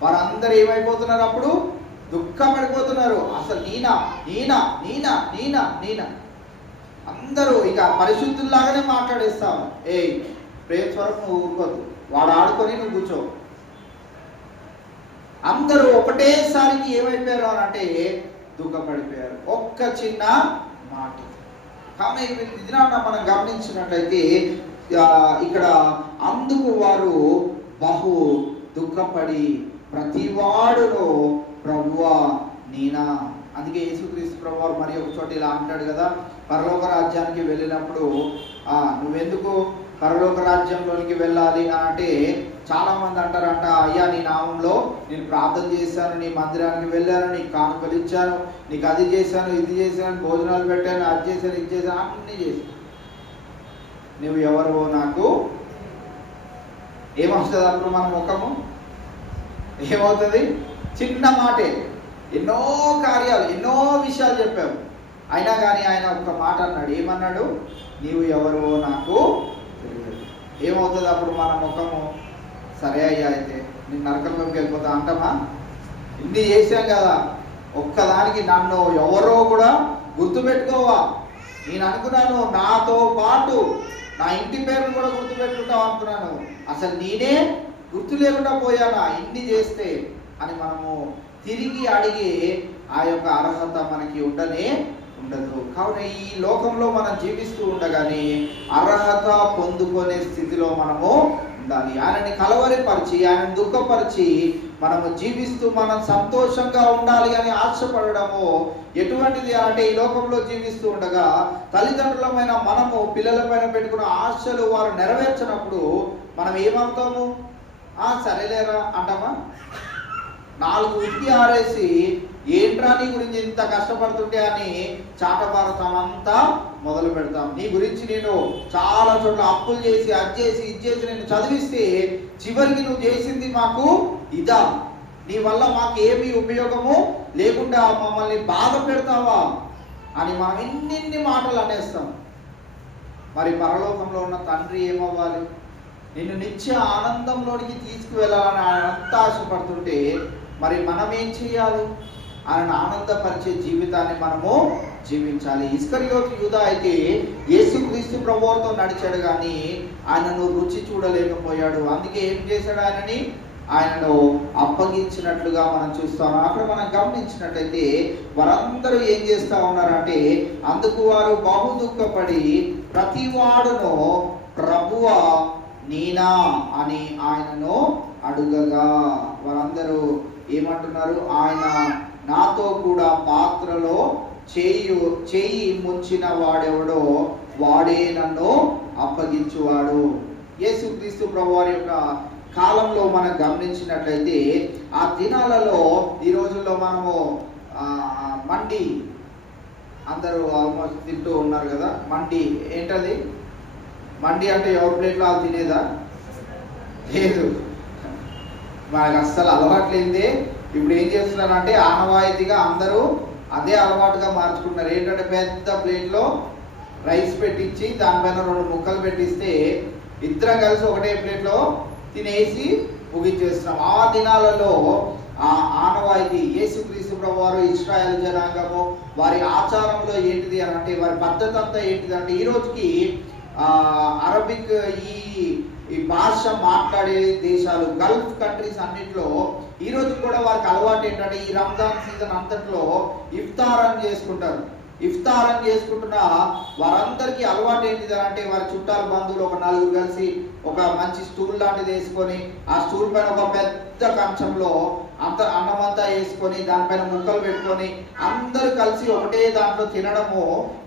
వారందరూ ఏమైపోతున్నారు, అప్పుడు దుఃఖపడిపోతున్నారు. అసలు నీనా అందరూ ఇక పరిశుద్ధుల్లాగానే మాట్లాడేస్తాము. ప్రేమ స్వరం నువ్వు ఊరుకోద్దు, వాడు ఆడుకొని నువ్వు కూర్చో. అందరూ ఒకటేసారికి ఏమైపోయారు అని అంటే దుఃఖపడిపోయారు, ఒక్క చిన్న మాట. కానీ ఇది మనం గమనించినట్లయితే ఇక్కడ అందుకు వారు బహు దుఃఖపడి ప్రతివాడును ప్రభువా నేనా. అందుకే యేసుక్రీస్తు ప్రభువారు మరి ఒక చోట ఇలా అంటాడు కదా, పరలోక రాజ్యానికి వెళ్ళినప్పుడు నువ్వెందుకు పరలోక రాజ్యంలోనికి వెళ్ళాలి అని అంటే చాలా మంది అంటారంట, అయ్యా నీ నామంలో నేను ప్రార్థన చేశాను, నీ మందిరానికి వెళ్ళాను, నీకు కానుకలు ఇచ్చాను, నీకు అది చేశాను, ఇది చేశాను, భోజనాలు పెట్టాను, అది చేశాను, ఇది చేశాను, అన్నీ చేశాను, నువ్వు ఎవరు నాకు ఏమవుతుంది? అప్పుడు మన ముఖము ఏమవుతుంది? చిన్న మాటే, ఎన్నో కార్యాలు, ఎన్నో విషయాలు చెప్పాము, అయినా కానీ ఆయన ఒక్క మాట అన్నాడు. ఏమన్నాడు? నీవు ఎవరో నాకు తెలియదు. ఏమవుతుంది అప్పుడు మన ముఖము? సరే అయ్యా, అయితే నేను నరకంలోకి వెళ్ళిపోతా అంటామా? ఇన్ని చేశాం కదా, ఒక్కదానికి నన్ను ఎవరో కూడా గుర్తుపెట్టుకోవా? నేను అనుకున్నాను నాతో పాటు నా ఇంటి పేరును కూడా గుర్తుపెట్టుకుంటావు అనుకున్నాను, అసలు నేనే గుర్తు లేకుండా పోయానా ఇన్ని చేస్తే అని మనము తిరిగి అడిగే ఆ యొక్క అర్హత మనకి ఉండదు. కావున ఈ లోకంలో మనం జీవిస్తూ ఉండగానే అర్హత పొందుకునే స్థితిలో మనము ఉండాలి. ఆయనని కలవరిపరిచి, ఆయనని దుఃఖపరిచి మనము జీవిస్తూ మనం సంతోషంగా ఉండాలి అని ఆశపడము ఎటువంటిది అంటే, ఈ లోకంలో జీవిస్తూ ఉండగా తల్లిదండ్రులమైన మనము పిల్లలపైన పెట్టుకున్న ఆశలు వారు నెరవేర్చినప్పుడు మనం ఏమవుతాము? సరేలేరా అంటామా? 4 ఉతికి ఆరేసి ఏంట్రా నీ గురించి ఇంత కష్టపడుతుంటే అని చాటభారతం అంతా మొదలు పెడతాం. నీ గురించి నేను చాలా చోట్ల అప్పులు చేసి అది చేసి ఇది చేసి నేను చదివిస్తే చివరికి నువ్వు చేసింది మాకు ఇదా, నీ వల్ల మాకు ఏమీ ఉపయోగము లేకుండా మమ్మల్ని బాధ పెడతావా అని మనం ఇన్ని మాటలు అనేస్తాం. మరి పరలోకంలో ఉన్న తండ్రి ఏమవ్వాలి? నిన్ను నిత్య ఆనందంలోనికి తీసుకువెళ్ళాలని ఆయన అంత ఆశపడుతుంటే మరి మనం ఏం చేయాలి? ఆయన ఆనందపరిచే జీవితాన్ని మనము జీవించాలి. ఇస్కరియోతు యూదా అయితే యేసుక్రీస్తు ప్రభువుతో నడిచాడు కానీ ఆయనను రుచి చూడలేకపోయాడు. అందుకే ఏం చేశాడు? ఆయనను అప్పగించినట్లుగా మనం చూస్తాం. అక్కడ మనం గమనించినట్లయితే వారందరూ ఏం చేస్తా ఉన్నారంటే, అందుకు వారు బహు దుఃఖపడి ప్రతి వాడును ప్రభువా నేనా అని ఆయనను అడుగగా, వారందరూ ఏమంటున్నారు? ఆయన నాతో కూడా పాత్రలో చేయి ముంచిన వాడెవడో వాడే నన్ను అప్పగించువాడు. యేసుక్రీస్తు ప్రభువారి యొక్క కాలంలో మనం గమనించినట్లయితే ఆ దినాలలో, ఈ రోజుల్లో మనము మండి అందరూ ఆల్మోస్ట్ తింటూ ఉన్నారు కదా. మండి ఏంటది? మండి అంటే ఎవరి ప్లేట్లో వాళ్ళు తినేదా? లేదు, మనకు అస్సలు అలవాట్లేదే. ఇప్పుడు ఏం చేస్తున్నారంటే ఆనవాయితీగా అందరూ అదే అలవాటుగా మార్చుకుంటున్నారు. ఏంటంటే పెద్ద ప్లేట్లో రైస్ పెట్టించి దానిపైన 2 ముక్కలు పెట్టిస్తే ఇద్దరం కలిసి ఒకటే ప్లేట్లో తినేసి ముగించేస్తున్నాం. ఆ దినాలలో ఆ ఆనవాయితీ యేసుక్రీస్తు ప్రభువారు ఇశ్రాయేలు జనాంగము వారి ఆచారంలో ఏంటిది అని అంటే, వారి పద్ధతి అంతా ఏంటిది అంటే, ఈ రోజుకి అరబిక్ ఈ భాష మాట్లాడే దేశాలు, గల్ఫ్ కంట్రీస్ అన్నిట్లో ఈ రోజు కూడా వారికి అలవాటు ఏంటంటే, ఈ రంజాన్ సీజన్ అంతట్లో ఇఫ్తార్ అని చేసుకుంటారు. ఇఫ్తార్ అని చేసుకుంటున్న వారందరికీ అలవాటు ఏంటిది అంటే, వారి చుట్టాలు బంధువులు ఒక 4 కలిసి ఒక మంచి స్టూల్ లాంటిది వేసుకొని, ఆ స్టూల్ పైన ఒక పెద్ద కంచంలో అన్నమంతా వేసుకొని దానిపైన ముక్కలు పెట్టుకొని అందరూ కలిసి ఒకటే దాంట్లో తినడము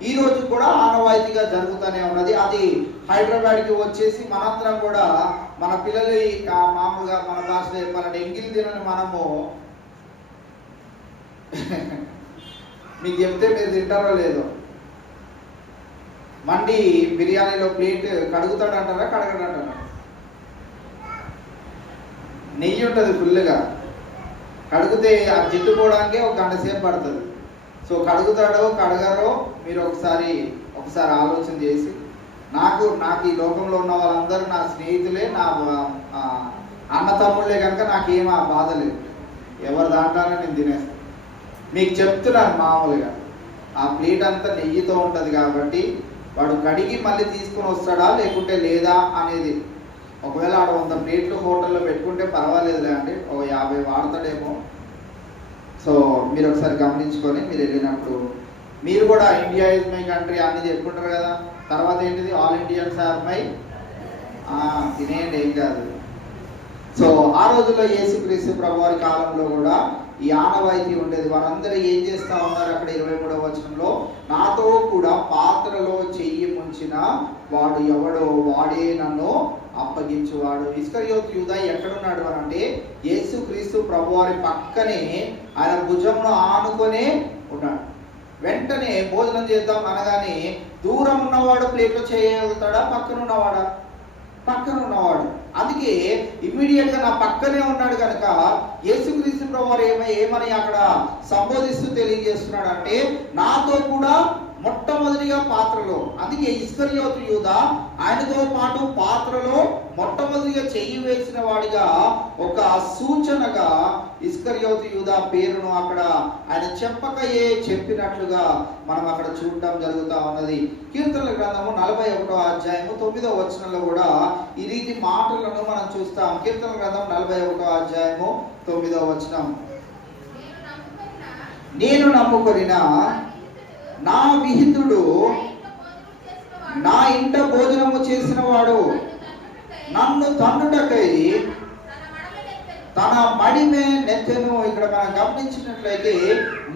ఈ రోజు కూడా ఆనవాయితీగా జరుగుతూనే ఉన్నది. అది హైదరాబాద్కి వచ్చేసి మనందరం కూడా మన పిల్లలు మామూలుగా మన భాషలో చెప్పాలంటే ఎంగిలి తినని మనము మీకు చెప్తే మీరు తింటారో లేదో, మండి బిర్యానీలో ప్లేట్ కడుగుతాడంటారా కడగడంటారా? నెయ్యి ఉంటుంది ఫుల్గా, కడిగితే ఆ జిడ్డు పోవడానికి 1 గంట సేపు పడుతుంది. సో కడుగుతాడో కడగారో మీరు ఒకసారి ఆలోచన చేసి, నాకు ఈ లోకంలో ఉన్న వాళ్ళందరూ నా స్నేహితులే, నా అన్న తమ్ముళ్ళే కనుక నాకేం ఆ బాధ లేదు. ఎవరు దాంట్లోనే నేను తినేస్తాను. మీకు చెప్తున్నాను, మామూలుగా ఆ ప్లేట్ అంతా నెయ్యితో ఉంటుంది కాబట్టి వాడు కడిగి మళ్ళీ తీసుకుని వస్తాడా లేకుంటే లేదా అనేది. ఒకవేళ ఆడ 100 ప్లేట్లు హోటల్లో పెట్టుకుంటే పర్వాలేదులే అండి, ఒక 50 వాడతాడేమో. సో మీరు ఒకసారి గమనించుకొని మీరు వెళ్ళినప్పుడు, మీరు కూడా ఇండియా ఇస్ మై కంట్రీ అన్ని చెప్పుకుంటారు కదా. తర్వాత ఏంటిది? ఆల్ ఇండియన్స్ ఆర్ మై, తినేయండి ఏం కాదు. సో ఆ రోజుల్లో యేసుక్రీస్తు ప్రభువారి కాలంలో కూడా ఈ ఆనవాయితీ ఉండేది. వారందరూ ఏం చేస్తా ఉన్నారు? అక్కడ 23వ వచనంలో, నాతో కూడా పాత్రలో చెయ్యి ముంచిన వాడు ఎవడో వాడే నన్ను అప్పగించువాడు. ఇస్కరియోతు యూదా ఎక్కడున్నాడు అని అంటే, యేసుక్రీస్తు ప్రభువారి పక్కనే ఆయన భుజంలో ఆనుకొనే ఉన్నాడు. వెంటనే భోజనం చేద్దాం అనగానే దూరం ఉన్నవాడు ప్లేట్లో చేయగలుగుతాడా? పక్కన ఉన్నవాడు. అందుకే ఇమ్మీడియట్ గా నా పక్కనే ఉన్నాడు కనుక యేసుక్రీస్తు ప్రభువారు ఏమని అక్కడ సంబోధిస్తూ తెలియజేస్తున్నాడు అంటే, నాతో కూడా మొట్టమొదటిగా పాత్రలో. అందుకే ఇస్కరియోతు యూదా ఆయనతో పాటు పాత్రలో మొట్టమొదటిగా చెయ్యి వేసిన వాడిగా ఒక సూచనగా ఇస్కరియోతు యూదా పేరును అక్కడ ఆయన చెప్పకయే చెప్పినట్లుగా మనం అక్కడ చూడటం జరుగుతూ ఉన్నది. కీర్తనల గ్రంథము 41వ అధ్యాయము 9వ వచనంలో కూడా ఈ రీతి మాటలను మనం చూస్తాం. కీర్తనల గ్రంథం 41వ అధ్యాయము 9వ వచనం, నేను నమ్ముకొనిన నా విహితుడు నా ఇంట భోజనము చేసిన వాడు నన్ను తన్నుటకై తన మడిమే నెత్తెను. ఇక్కడ మనం గమనించినట్లయితే,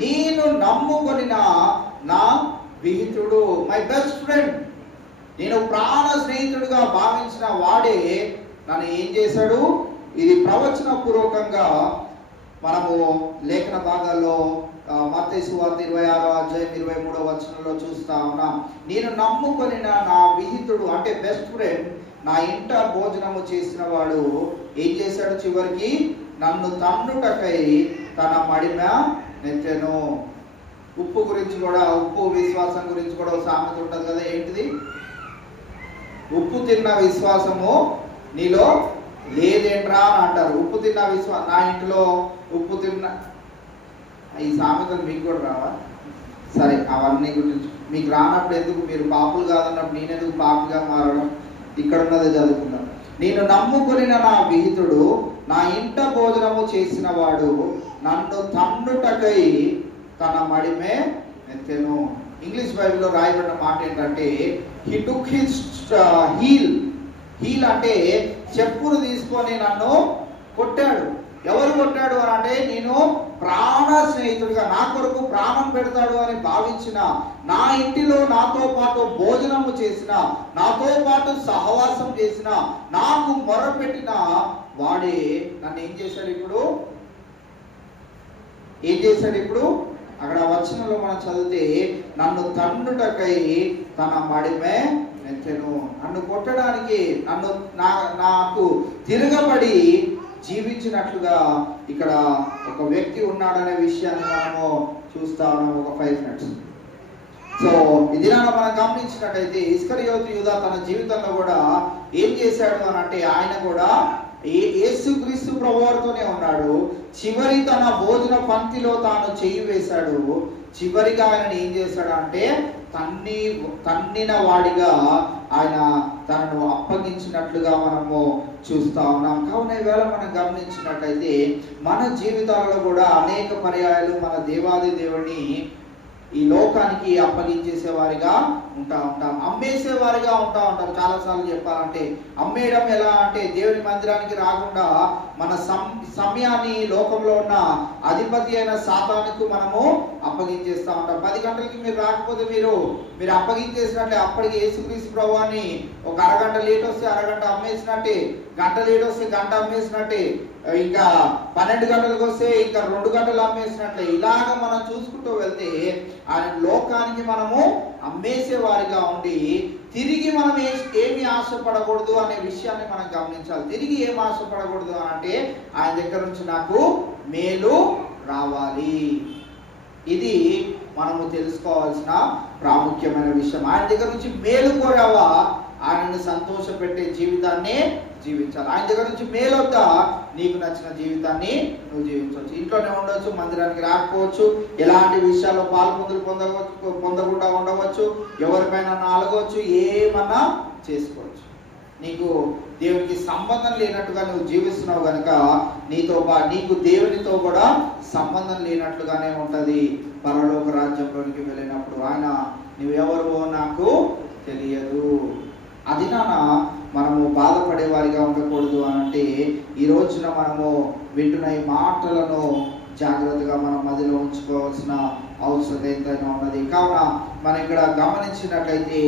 నేను నమ్ముకొనిన నా విహితుడు, మై బెస్ట్ ఫ్రెండ్, నేను ప్రాణ స్నేహితుడిగా భావించిన వాడే నన్ను ఏం చేశాడు? ఇది ప్రవచన పూర్వకంగా మనము లేఖన భాగాల్లో మత్తయి సువార్త 26వ అధ్యాయం 23వ వచనంలో చూస్తా ఉన్నాం. నేను నమ్ముకొనిన నా విహితుడు అంటే బెస్ట్ ఫ్రెండ్ నా ఇంట భోజనము చేసిన వాడు ఏం చేశాడు? చివరికి నన్ను తన్నుటకై తన మడిమ నెత్తెను. ఉప్పు గురించి కూడా, ఉప్పు విశ్వాసం గురించి కూడా ఒక సామెత ఉంటుంది కదా, ఏంటిది? ఉప్పు తిన్న విశ్వాసము నీలో లేదేంట్రా అని అంటారు. ఉప్పు తిన్న విశ్వాసం, నా ఇంట్లో ఉప్పు తిన్న, ఈ సామెతలు మీకు కూడా రావా? సరే, అవన్నీ గురించి మీకు రానప్పుడు ఎందుకు? మీరు పాపులు కాదన్నప్పుడు నేనెందుకు పాపిగా మారడం? ఇక్కడ ఉన్నదే చదువుకుందాం. నేను నమ్ముకొనిన నా విహితుడు నా ఇంట భోజనము చేసిన వాడు నన్ను తన్నుటకై తన మడిమే నెత్తెను. ఇంగ్లీష్ బైబిల్లో రాయబడిన మాట ఏంటంటే he took his heel. Heel అంటే చెప్పులు తీసుకొని నన్ను కొట్టాడు. ఎవరు కొట్టాడు అని అంటే, నేను ప్రాణ స్నేహితుడిగా, నా కొరకు ప్రాణం పెడతాడు అని భావించిన, నా ఇంటిలో నాతో పాటు భోజనము చేసిన, నాతో పాటు సహవాసం చేసిన, నాకు మొరపెట్టిన వాడే నన్ను ఏం చేశాడు? ఇప్పుడు అక్కడ వచనంలో మనం చదివితే నన్ను తన్నుటకై తన మడిమే నెత్తెను. నన్ను కొట్టడానికి, నాకు తిరగబడి జీవించినట్లుగా ఇక్కడ ఒక వ్యక్తి ఉన్నాడనే విషయాన్ని మనము చూస్తా ఉన్నాము. ఒక 5 minutes. సో ఇది మనం గమనించినట్టయితే ఇస్కరియోతు యూదా తన జీవితంలో కూడా ఏం చేశాడు అని అంటే, ఆయన కూడా యేసుక్రీస్తు ప్రభువారితోనే ఉన్నాడు. చివరి తన భోజన పంక్తిలో తాను చెయ్యి వేశాడు. చివరిగా ఆయన ఏం చేశాడు అంటే, తన్నిన వాడిగా ఆయన తనను అప్పగించినట్లుగా మనము చూస్తా ఉన్నాం. కావున ఈవేళ మనం గమనించినట్టయితే మన జీవితాలలో కూడా అనేక పర్యాయాలు మన దేవాది దేవుని ఈ లోకానికి అప్పగించేసే వారిగా ఉంటాం, అమ్మేసేవారిగా ఉంటాం. చాలాసార్లు చెప్పాలంటే అమ్మేయడం ఎలా అంటే, దేవుని మందిరానికి రాకుండా మన సమయాన్ని లోకంలో ఉన్న అధిపతి అయిన సాతానుకు మనము అప్పగించేస్తూ ఉంటాం. 10 గంటలకి మీరు రాకపోతే మీరు అప్పగించేసినట్టే. అప్పటికి యేసుక్రీస్తు ప్రభువాన్ని ఒక అరగంట లేట్ వస్తే అరగంట అమ్మేసినట్టే, గంట లేట్ వస్తే గంట అమ్మేసినట్టే, ఇంకా 12 గంటలకు వస్తే ఇంకా 2 గంటలు అమ్మేసినట్లే. ఇలాగ మనం చూసుకుంటూ వెళ్తే ఆయన లోకానికి మనము అమ్మేసే వారిగా ఉండి, తిరిగి మనం ఏమి ఆశపడకూడదు అనే విషయాన్ని మనం గమనించాలి. తిరిగి ఏం ఆశపడకూడదు అని అంటే, ఆయన దగ్గర నుంచి నాకు మేలు రావాలి. ఇది మనము తెలుసుకోవాల్సిన ప్రాముఖ్యమైన విషయం. ఆయన దగ్గర నుంచి మేలు కోరావా, ఆయనను సంతోష పెట్టే జీవితాన్ని జీవించాలి. ఆయన దగ్గర నుంచి మేలొద్దా, నీకు నచ్చిన జీవితాన్ని నువ్వు జీవించవచ్చు. ఇంట్లోనే ఉండవచ్చు, మందిరానికి రాకపోవచ్చు, ఎలాంటి విషయాల్లో పొందకుండా ఉండవచ్చు, ఎవరిపైన అలగవచ్చు, ఏమన్నా చేసుకోవచ్చు. నీకు దేవునికి సంబంధం లేనట్టుగా నువ్వు జీవిస్తున్నావు కనుక నీకు దేవునితో కూడా సంబంధం లేనట్లుగానే ఉంటుంది. పరలోక రాజ్యంలోనికి వెళ్ళినప్పుడు ఆయన నువ్వెవరో నాకు తెలియదు. అది మనము బాధపడే వారిగా ఉండకూడదు అనంటే, ఈ రోజున మనము వింటున్న ఈ మాటలను జాగ్రత్తగా మనం మదిలో ఉంచుకోవాల్సిన అవసరం ఎంతైనా ఉన్నది. కావున మనం ఇక్కడ గమనించినట్లయితే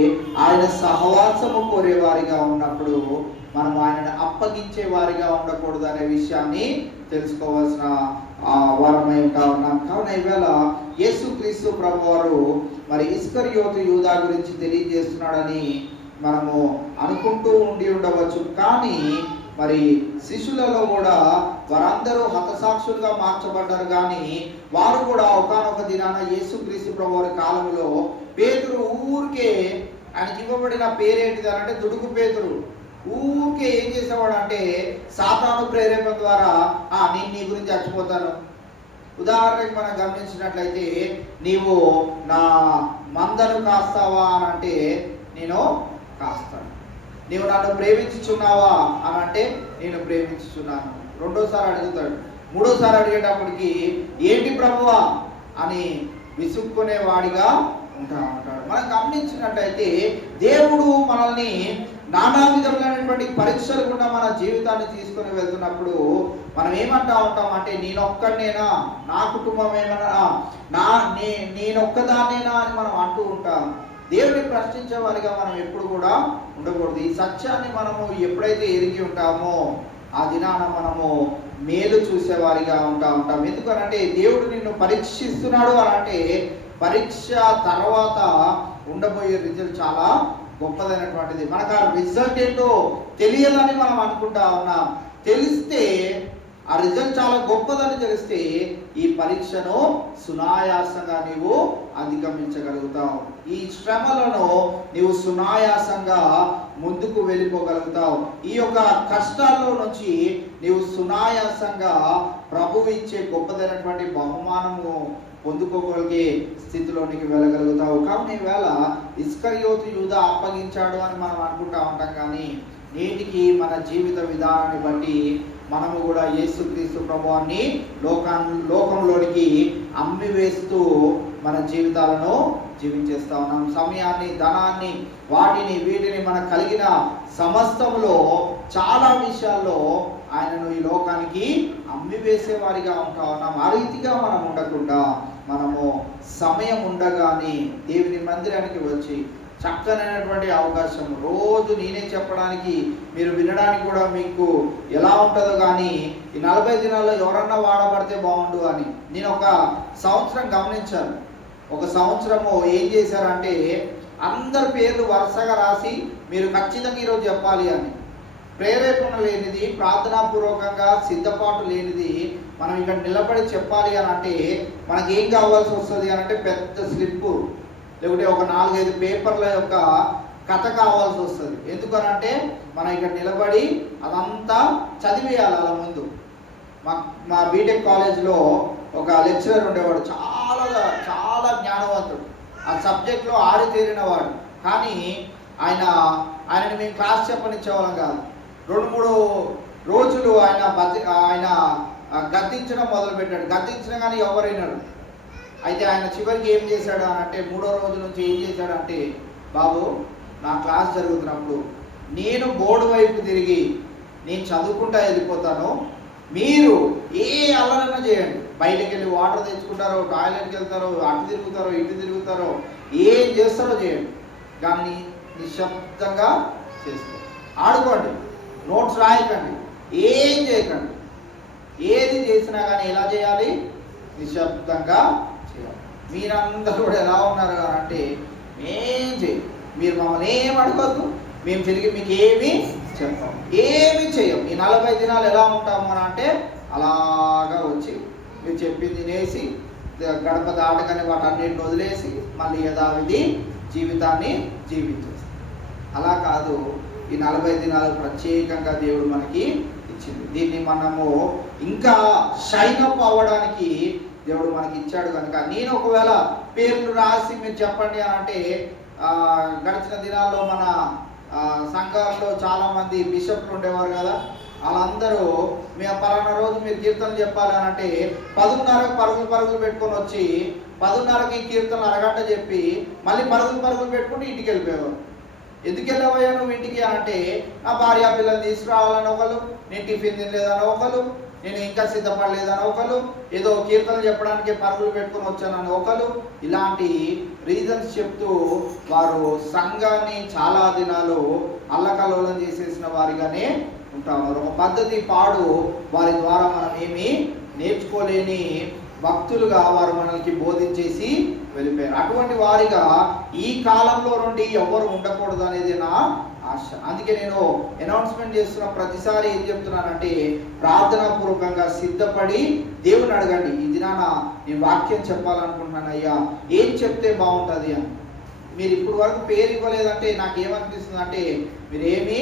ఆయన సహవాసము కోరే వారిగా ఉన్నప్పుడు మనం ఆయనను అప్పగించే వారిగా ఉండకూడదు అనే విషయాన్ని తెలుసుకోవాల్సిన వారమై ఉంటా ఉన్నాం. కావున ఈవేళ యేసుక్రీస్తు ప్రభువారు మరి ఇస్కరియోతు యూదా గురించి తెలియజేస్తున్నాడని మనము అనుకుంటూ ఉండవచ్చు. కానీ మరి శిష్యులలో కూడా వారందరూ హతసాక్షులుగా మార్చబడ్డారు. కానీ వారు కూడా ఒకానొక దినాన యేసుక్రీస్తు ప్రభువారి కాలంలో పేతురు ఊరికే, ఆయనకి ఇవ్వబడిన పేరేంటిది అంటే దుడుకు పేతురు. ఊరికే ఏం చేసేవాడు అంటే, సాతాను ప్రేరేపణ ద్వారా నేను నీ గురించి చచ్చిపోతాను. ఉదాహరణకి మనం గమనించినట్లయితే, నీవు నా మందను కాస్తావా అని అంటే నేను కాస్తాను. నీవు నన్ను ప్రేమించుచున్నావా అని అంటే నేను ప్రేమించుచున్నాను. రెండోసారి అడుగుతాడు. మూడోసారి అడిగేటప్పటికి ఏంటి ప్రభువా అని విసుక్కునే వాడిగా ఉంటాడు. మనం గమనించినట్లయితే దేవుడు మనల్ని నానా విధములైనటువంటి పరీక్షలు కూడా మన జీవితాన్ని తీసుకొని వెళ్తున్నప్పుడు మనం ఏమంటా ఉంటాం అంటే, నేనొక్కడనేనా, నా కుటుంబం ఏమన్నా, నేనొక్కదాన్నేనా అని మనం అంటూ ఉంటాం. దేవుని ప్రశ్నించే వారిగా మనం ఎప్పుడు కూడా ఉండకూడదు. ఈ సత్యాన్ని మనము ఎప్పుడైతే ఎరిగి ఉంటామో ఆ దినాన మనము మేలు చూసేవారిగా ఉంటాం. ఎందుకనంటే దేవుడు నిన్ను పరీక్షిస్తున్నాడు అని అంటే పరీక్ష తర్వాత ఉండబోయే రిజల్ట్ చాలా గొప్పదైనటువంటిది. మనకు ఆ రిజల్ట్ ఏంటో తెలియదని మనం అనుకుంటా ఉన్నాం. తెలిస్తే ఆ రిజల్ట్ చాలా గొప్పదని తెలిస్తే ఈ పరీక్షను సునాయాసంగా నీవు అధిగమించగలుగుతావు. ఈ శ్రమలను నీవు సునాయాసంగా ముందుకు వెళ్ళిపోగలుగుతావు. ఈ యొక్క కష్టాల్లో నుంచి నీవు సునాయాసంగా ప్రభువు ఇచ్చే గొప్పదైనటువంటి బహుమానము పొందుకోగలిగే స్థితిలోనికి వెళ్ళగలుగుతావు. కాబట్టి ఈవేళ ఇస్కరియోతు యూదా అప్పగించాడు అని మనం అనుకుంటా ఉంటాం, కానీ నేటికి మన జీవిత విధానాన్ని బట్టి మనము కూడా యేసుక్రీస్తు ప్రభువాన్ని లోకంలోనికి అమ్మివేస్తూ మన జీవితాలను జీవించేస్తా ఉన్నాం. సమయాన్ని, ధనాన్ని, వాటిని వీటిని మనకు కలిగిన సమస్తములో చాలా విషయాల్లో ఆయనను ఈ లోకానికి అమ్మివేసే వారిగా ఉంటా ఉన్నాం. ఆ రీతిగా మనం ఉండకుండా మనము సమయం ఉండగానే దేవుని మందిరానికి వచ్చి చక్కనైనటువంటి అవకాశం రోజు నేనే చెప్పడానికి మీరు వినడానికి కూడా మీకు ఎలా ఉంటుందో, కానీ ఈ 40 దినాల్లో ఎవరన్నా వాడబడితే బాగుండు అని నేను ఒక సంవత్సరం గమనించాను. ఒక సంవత్సరము ఏం చేశారంటే అందరి పేర్లు వరుసగా రాసి మీరు ఖచ్చితంగా ఈరోజు చెప్పాలి అని, ప్రేరేపణ లేనిది, ప్రార్థనాపూర్వకంగా సిద్ధపాటు లేనిది మనం ఇక్కడ నిలబడి చెప్పాలి అని అంటే మనకి ఏం కావాల్సి వస్తుంది అని అంటే పెద్ద స్లిప్పు లేకుంటే ఒక 4-5 పేపర్ల యొక్క కథ కావాల్సి వస్తుంది. ఎందుకనంటే మనం ఇక్కడ నిలబడి అదంతా చదివేయాలి. అలా ముందు మా బీటెక్ కాలేజ్లో ఒక లెక్చరర్ ఉండేవాడు, చాలా జ్ఞానవంతుడు, ఆ సబ్జెక్ట్లో ఆరితేరిన వాడు. కానీ ఆయనని మేము క్లాస్ చెప్పనిచ్చేవాళ్ళం కాదు. 2-3 రోజులు ఆయన గద్దించడం మొదలుపెట్టాడు. గద్దించిన కానీ ఎవరైనాడు. అయితే ఆయన చివరికి ఏం చేశాడు అని అంటే 3వ రోజు నుంచి ఏం చేశాడంటే, బాబు నా క్లాస్ జరుగుతున్నప్పుడు నేను బోర్డు వైపు తిరిగి నేను చదువుకుంటా వెళ్ళిపోతాను, మీరు ఏ అల్లరన్నా చేయండి, బయటకు వెళ్ళి వాటర్ తెచ్చుకుంటారో, టాయిలెట్కి వెళ్తారో, అటు తిరుగుతారో, ఇటు తిరుగుతారో, ఏం చేస్తారో చేయండి, కానీ నిశ్శబ్దంగా చేసుకోండి, ఆడుకోండి, నోట్స్ రాయకండి, ఏం చేయకండి. ఏది చేసినా కానీ ఎలా చేయాలి? నిశ్శబ్దంగా చేయాలి. మీరందరూ కూడా ఎలా ఉన్నారు అని అంటే ఏం చేయం, మీరు మమ్మల్ని ఏం అడగద్దు, మేము తిరిగి మీకు ఏమీ చెప్పాము, ఏమీ చేయం. ఈ 40 దినాలు ఎలా ఉంటాము అని అంటే అలాగా వచ్చి మీరు చెప్పింది తినేసి గడప దాటగానే వాటన్నిటిని వదిలేసి మళ్ళీ యథావిధి జీవితాన్ని జీవించేస్తాం. అలా కాదు, ఈ 40 దినాలు ప్రత్యేకంగా దేవుడు మనకి ఇచ్చింది. దీన్ని మనము ఇంకా షైన్ అప్ అవ్వడానికి దేవుడు మనకి ఇచ్చాడు కనుక, నేను ఒకవేళ పేర్లు రాసి మీరు చెప్పండి అని అంటే గడిచిన దినాల్లో మన సంఘాల్లో చాలామంది బిషప్లు ఉండేవారు కదా, వాళ్ళందరూ మేము పలానా రోజు మీరు కీర్తనలు చెప్పాలి అని అంటే 10:30కి పరుగులు పెట్టుకొని వచ్చి 10:30కి కీర్తనలు అరగంట చెప్పి మళ్ళీ పరుగులు పెట్టుకుంటూ ఇంటికి వెళ్ళిపోయేవారు. ఎందుకు వెళ్ళవయ్యా నువ్వు ఇంటికి అని అంటే, నా భార్య పిల్లలు తీసుకురావాలని ఒకరు, నేను టిఫిన్ తినలేదని ఒకరు, నేను ఇంకా సిద్ధపడలేదని ఒకరు, ఏదో కీర్తనలు చెప్పడానికి పరుగులు పెట్టుకొని వచ్చానని ఒకరు, ఇలాంటి రీజన్స్ చెప్తూ వారు సంఘాన్ని చాలా దినాలు అల్లకల్లోలం చేసేసిన వారిగానే ఉంటా ఉన్నారు. ఒక పద్ధతి పాడు వారి ద్వారా మనం ఏమీ నేర్చుకోలేని భక్తులుగా వారు మనకి బోధించేసి వెళ్ళిపోయారు. అటువంటి వారిగా ఈ కాలంలో నుండి ఎవరు ఉండకూడదు అనేది నా ఆశ. అందుకే నేను అనౌన్స్మెంట్ చేస్తున్న ప్రతిసారి ఏం చెప్తున్నానంటే, ప్రార్థనాపూర్వకంగా సిద్ధపడి దేవుని అడగండి, ఈ దినాన నేను వాక్యం చెప్పాలనుకుంటున్నాను అయ్యా, ఏం చెప్తే బాగుంటుంది అని. మీరు ఇప్పుడు వరకు పేరు ఇవ్వలేదంటే నాకు ఏమనిపిస్తుంది అంటే మీరేమీ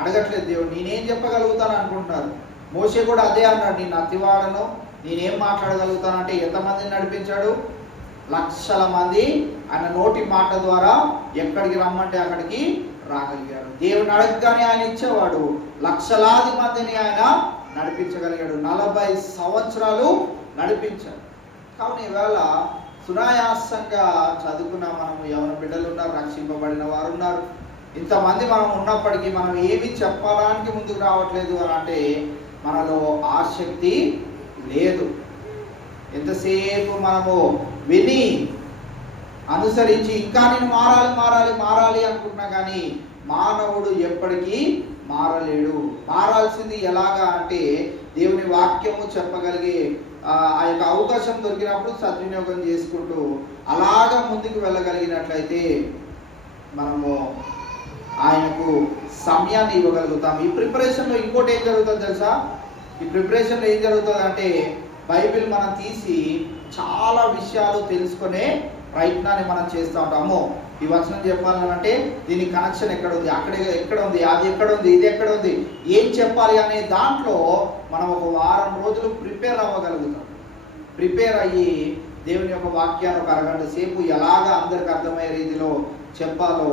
అడగట్లేదు దేవుడు, నేనేం చెప్పగలుగుతాను అనుకుంటున్నారు. మోషే కూడా అదే అన్నాడు, నేను అతివాడను, నేనేం మాట్లాడగలుగుతానంటే ఎంతమందిని నడిపించాడు? లక్షల మంది ఆయన నోటి మాట ద్వారా ఎక్కడికి రమ్మంటే అక్కడికి రాగలిగాడు. దేవుని అడగగానే ఆయన ఇచ్చేవాడు. లక్షలాది మందిని ఆయన నడిపించగలిగాడు. 40 సంవత్సరాలు నడిపించాడు. కావున ఈవేళ సునాయాసంగా చదువుకున్న మనము యవన బిడ్డలు ఉన్నారు, రక్షింపబడిన వారు ఉన్నారు. ఇంతమంది మనం ఉన్నప్పటికీ మనం ఏమి చెప్పడానికి ముందుకు రావట్లేదు అని అంటే మనలో ఆసక్తి లేదు. ఎంతసేపు మనము విని అనుసరించి ఇంకా నేను మారాలి అనుకుంటున్నా, కానీ మానవుడు ఎప్పటికీ మారలేడు. మారాల్సింది ఎలాగా అంటే దేవుని వాక్యము చెప్పగలిగే ఆ యొక్క అవకాశం దొరికినప్పుడు సద్వినియోగం చేసుకుంటూ అలాగా ముందుకు వెళ్ళగలిగినట్లయితే మనము ఆయనకు సమయాన్ని ఇవ్వగలుగుతాం. ఈ ప్రిపరేషన్లో ఇంకోటి ఏం జరుగుతుంది తెలుసా? ఈ ప్రిపరేషన్లో ఏం జరుగుతుంది అంటే బైబిల్ మనం తీసి చాలా విషయాలు తెలుసుకునే ప్రయత్నాన్ని మనం చేస్తూ ఉంటాము. ఈ వచనం చెప్పాలంటే దీని కనెక్షన్ ఎక్కడ ఉంది, అక్కడ ఎక్కడ ఉంది, అది ఎక్కడ ఉంది, ఇది ఎక్కడ ఉంది, ఏం చెప్పాలి అనే దాంట్లో మనం ఒక వారం రోజులు ప్రిపేర్ అవ్వగలుగుతాం. ప్రిపేర్ అయ్యి దేవుని యొక్క వాక్యాన్ని ఒక అరగంట సేపు ఎలాగా అందరికి అర్థమయ్యే రీతిలో చెప్పాలో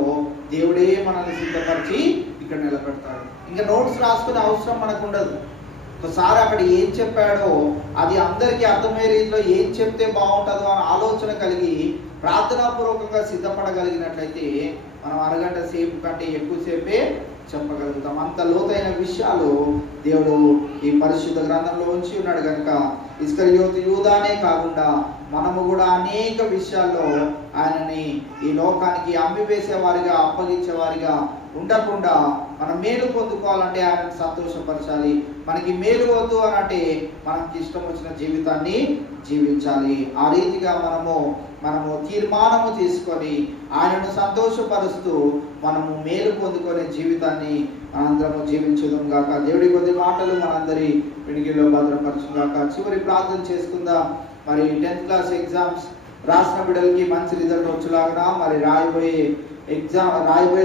దేవుడే మనల్ని సిద్ధపరిచి ఇక్కడ నిలబెడతాడు. ఇంకా నోట్స్ రాసుకునే అవసరం మనకు ఉండదు. ఒకసారి అక్కడ ఏం చెప్పాడో అది అందరికీ అర్థమయ్యే రీతిలో ఏం చెప్తే బాగుంటుందో అని ఆలోచన కలిగి ప్రార్థనాపూర్వకంగా సిద్ధపడగలిగినట్లయితే మనం అరగంట సేపు కంటే ఎక్కువసేపే చెప్పగలుగుతాం. అంత లోతైన విషయాలు దేవుడు ఈ పరిశుద్ధ గ్రంథంలో ఉంచి ఉన్నాడు కనుక ఇస్కరియోతు యూదానే కాకుండా మనము కూడా అనేక విషయాల్లో ఆయనని ఈ లోకానికి అమ్మివేసే వారిగా అప్పగించే వారిగా ఉండకుండా మనం మేలు పొందుకోవాలంటే ఆయనను సంతోషపరచాలి. మనకి మేలు వద్దు అని అంటే మనకి ఇష్టం వచ్చిన జీవితాన్ని జీవించాలి. ఆ రీతిగా మనము తీర్మానము తీసుకొని ఆయనను సంతోషపరుస్తూ మనము మేలు పొందుకునే జీవితాన్ని మనందరము జీవించడం గాక. దేవుడి కొద్ది మాటలు మనందరి వినికిలో భద్రపరచు గాక. చివరి ప్రార్థన చేసుకుందాం. మరి 10th క్లాస్ ఎగ్జామ్స్ రాసిన బిడ్డలకి మంచి రిజల్ట్ వచ్చేలాగా మరి రాయబోయే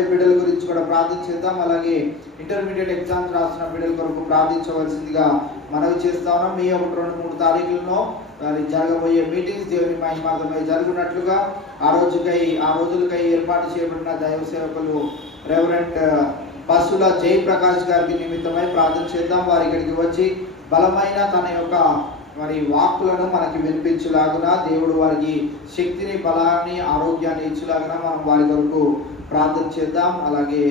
బిడ్డల గురించి కూడా ప్రార్థన చేద్దాం. అలాగే ఇంటర్మీడియట్ ఎగ్జామ్స్ రాసిన బిడ్డల కొరకు ప్రార్థించవలసిందిగా మనవి చేస్తా ఉన్నాం. మీ 1-2-3 తారీఖులలో మరి జరగబోయే మీటింగ్స్ దేవుని మహిమార్థమై జరుగునట్లుగా ఆ రోజులకై ఏర్పాటు చేయబడిన దైవ సేవకులు రెవరెంట్ పసుల జయప్రకాష్ గారికి నిమిత్తమై ప్రార్థన చేద్దాం. వారి ఇక్కడికి వచ్చి బలమైన తన యొక్క మరి వాక్కులను మనకి వినిపించులాగున దేవుడు వారికి శక్తిని, బలాన్ని, ఆరోగ్యాన్ని ఇచ్చేలాగున మనం వారి కొరకు ప్రార్థన చేద్దాం. అలాగే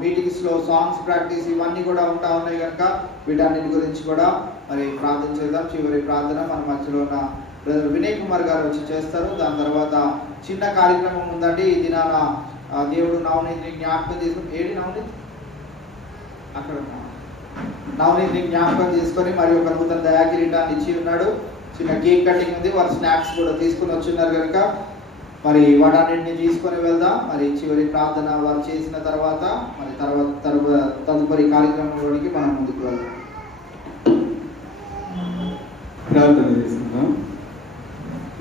మీటింగ్స్లో సాంగ్స్ ప్రాక్టీస్ ఇవన్నీ కూడా ఉంటా ఉన్నాయి కనుక వీటన్నిటి గురించి కూడా మరి ప్రార్థన చేద్దాం. చివరి ప్రార్థన మన మధ్యలో ఉన్న బ్రదర్ వినయ్ కుమార్ గారు వచ్చి చేస్తారు. దాని తర్వాత చిన్న కార్యక్రమం ఉందండి. ఈ దినాన దేవుడు నవనీతిని జ్ఞాపకం చేసుకుని నవనీతిని జ్ఞాపకం చేసుకొని మరి ఒక నూతన దయాకిరీటాన్ని ఇచ్చి ఉన్నాడు. చిన్న కేక్ కటింగ్ ఉంది. వారు స్నాక్స్ కూడా తీసుకుని వచ్చిన్నారు కనుక మరి వాటన్నింటినీ తీసుకొని వెళ్దాం. మరి చివరి ప్రార్థన వారు చేసిన తర్వాత మరి తదుపరి కార్యక్రమంలోనికి మనం ముందుకు వెళ్దాం. ప్రార్థన చేసుకుందాం.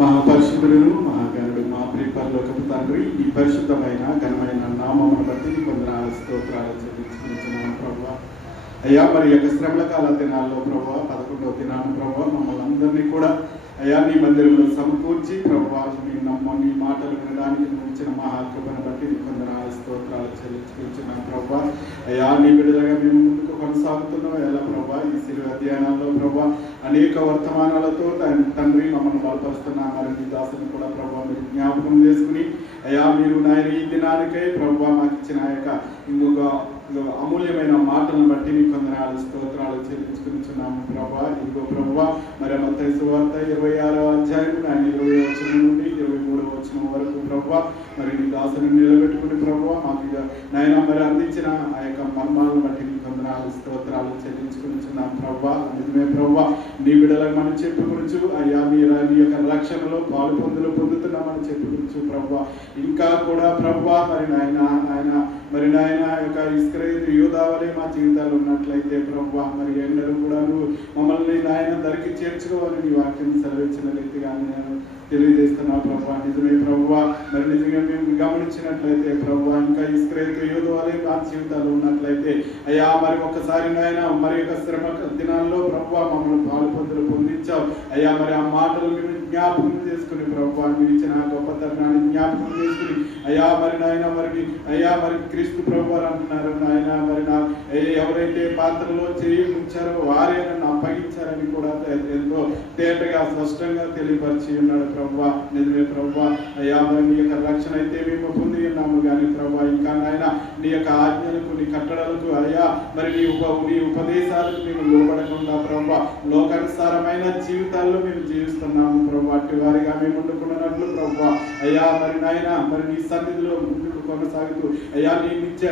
మహాపరిశుద్ధుడు, మహాగణుడు, మా ప్రియ పరలోకపు తండ్రి, ఈ పరిశుద్ధమైన ఘనమైన నామమును బట్టి వందనాలు స్తోత్రాలు చెల్లించుకుంటున్నాను ప్రభువా. అయ్యా మరి యొక్క శ్రమల కాల దినాల్లో ప్రభువా 11వ దినాన ప్రభువా మమ్మల్ని అందరినీ కూడా అయ్యా నీ మందిరంలో సమకూర్చి ప్రభువా నీ మాటలు వినడానికి ఇచ్చిన మహాకృపను బట్టి వందనాలు స్తోత్రాలు చెల్లించుకుంటున్నాను ప్రభువా. అయ్యా నీ బిడ్డలుగా మేము ముందుకు కొనసాగుతున్నాం. ఎలా ప్రభా ఈ శిలువ అధ్యయనాల్లో ప్రభా అనేక వర్తమానాలతో తండ్రి మమ్మల్ని బలపరుస్తున్నా. మరి నీ దాసుని కూడా ప్రభా మీరు జ్ఞాపకం చేసుకుని అయ్యా మీరు నాయన ఈ దినానికై ప్రభా మాకు ఇచ్చిన యొక్క ఇంకొక అమూల్యమైన మాటలను బట్టి మీకు వందనాలు స్తోత్రాలు చెల్లించుకుంటున్నాము ప్రభా. ఇంకో ప్రభా మరి మత్తయి సువార్త 26వ అధ్యాయం 20వ వచనం నుండి 23వ వచనం వరకు ప్రభా మరి నీ దాసుని నిలబెట్టుకుని ప్రభా మాకు నాయన మరి అందించిన ఆ యొక్క మర్మాలను బట్టి మీకు వందనాలు స్తోత్రాలు చెల్లించుకుంటున్నాం ప్రభా. నిజమే ప్రభా నీ బిడ్డలకు మనం చెప్పుకొచ్చు అయ్యా మీరు నీ యొక్క రక్షణలో పాలు పొందుతున్నామని చెప్పుకొచ్చు ప్రభా. ఇంకా కూడా ప్రభా మరి నాయన యొక్క ఇస్కరియోతు యూదావలే మా జీవితాలు ఉన్నట్లయితే ప్రభా మరి ఎన్నడూ కూడా నువ్వు మమ్మల్ని నాయన ధరికి చేర్చుకోవాలని నీ వాక్యం సెలవించిన రీతిగా నేను తెలియజేస్తున్నా ప్రభా. నిజమే ప్రభా మరి నిజంగా మేము గమనించినట్లయితే ప్రభా ఇంకా ఇస్కరియోతు యూదావలే మా జీవితాలు ఉన్నట్లయితే అయ్యా మరి ఒకసారి నాయన మరి యొక్క శ్రమ దినాల్లో ప్రభా మమ్మల్ని పాలు పొందించావు అయ్యా. మరి ఆ మాటలు మేము జ్ఞాపకం చేసుకుని ప్రభా మీరు ఇచ్చిన గొప్పతనాన్ని జ్ఞాపకం చేసుకుని అయ్యా మరి నాయన మరి క్రీస్తు ప్రభు అంటున్నారు నాయన మరి ఎవరైతే పాత్రలో చేయి ఉంచారో వారే నన్ను అప్పగించారని కూడా ఎంతో తేటగా స్పష్టంగా తెలియపరిచి ఉన్నాడు ప్రభా. నిజమే మరి ప్రభా అయ్యా మరి నీ యొక్క రక్షణ అయితే మేము పొంది ఉన్నాము కానీ ప్రభా ఇంకా నాయన నీ యొక్క ఆజ్ఞలకు నీ కట్టడలకు అయ్యా మరి నీ ఉపదేశాలకు మేము లోబడకుండా ప్రభా లోకానుసారమైన జీవితాల్లో మేము జీవిస్తున్నాము ప్రభా అట్టి వారిగా మేము వండుకున్నట్లు ప్రభా అయ్యా మరి నాయన మరి నీ సన్నిధిలో ముందుకు కొనసాగుతూ అయ్యా నీ నిత్య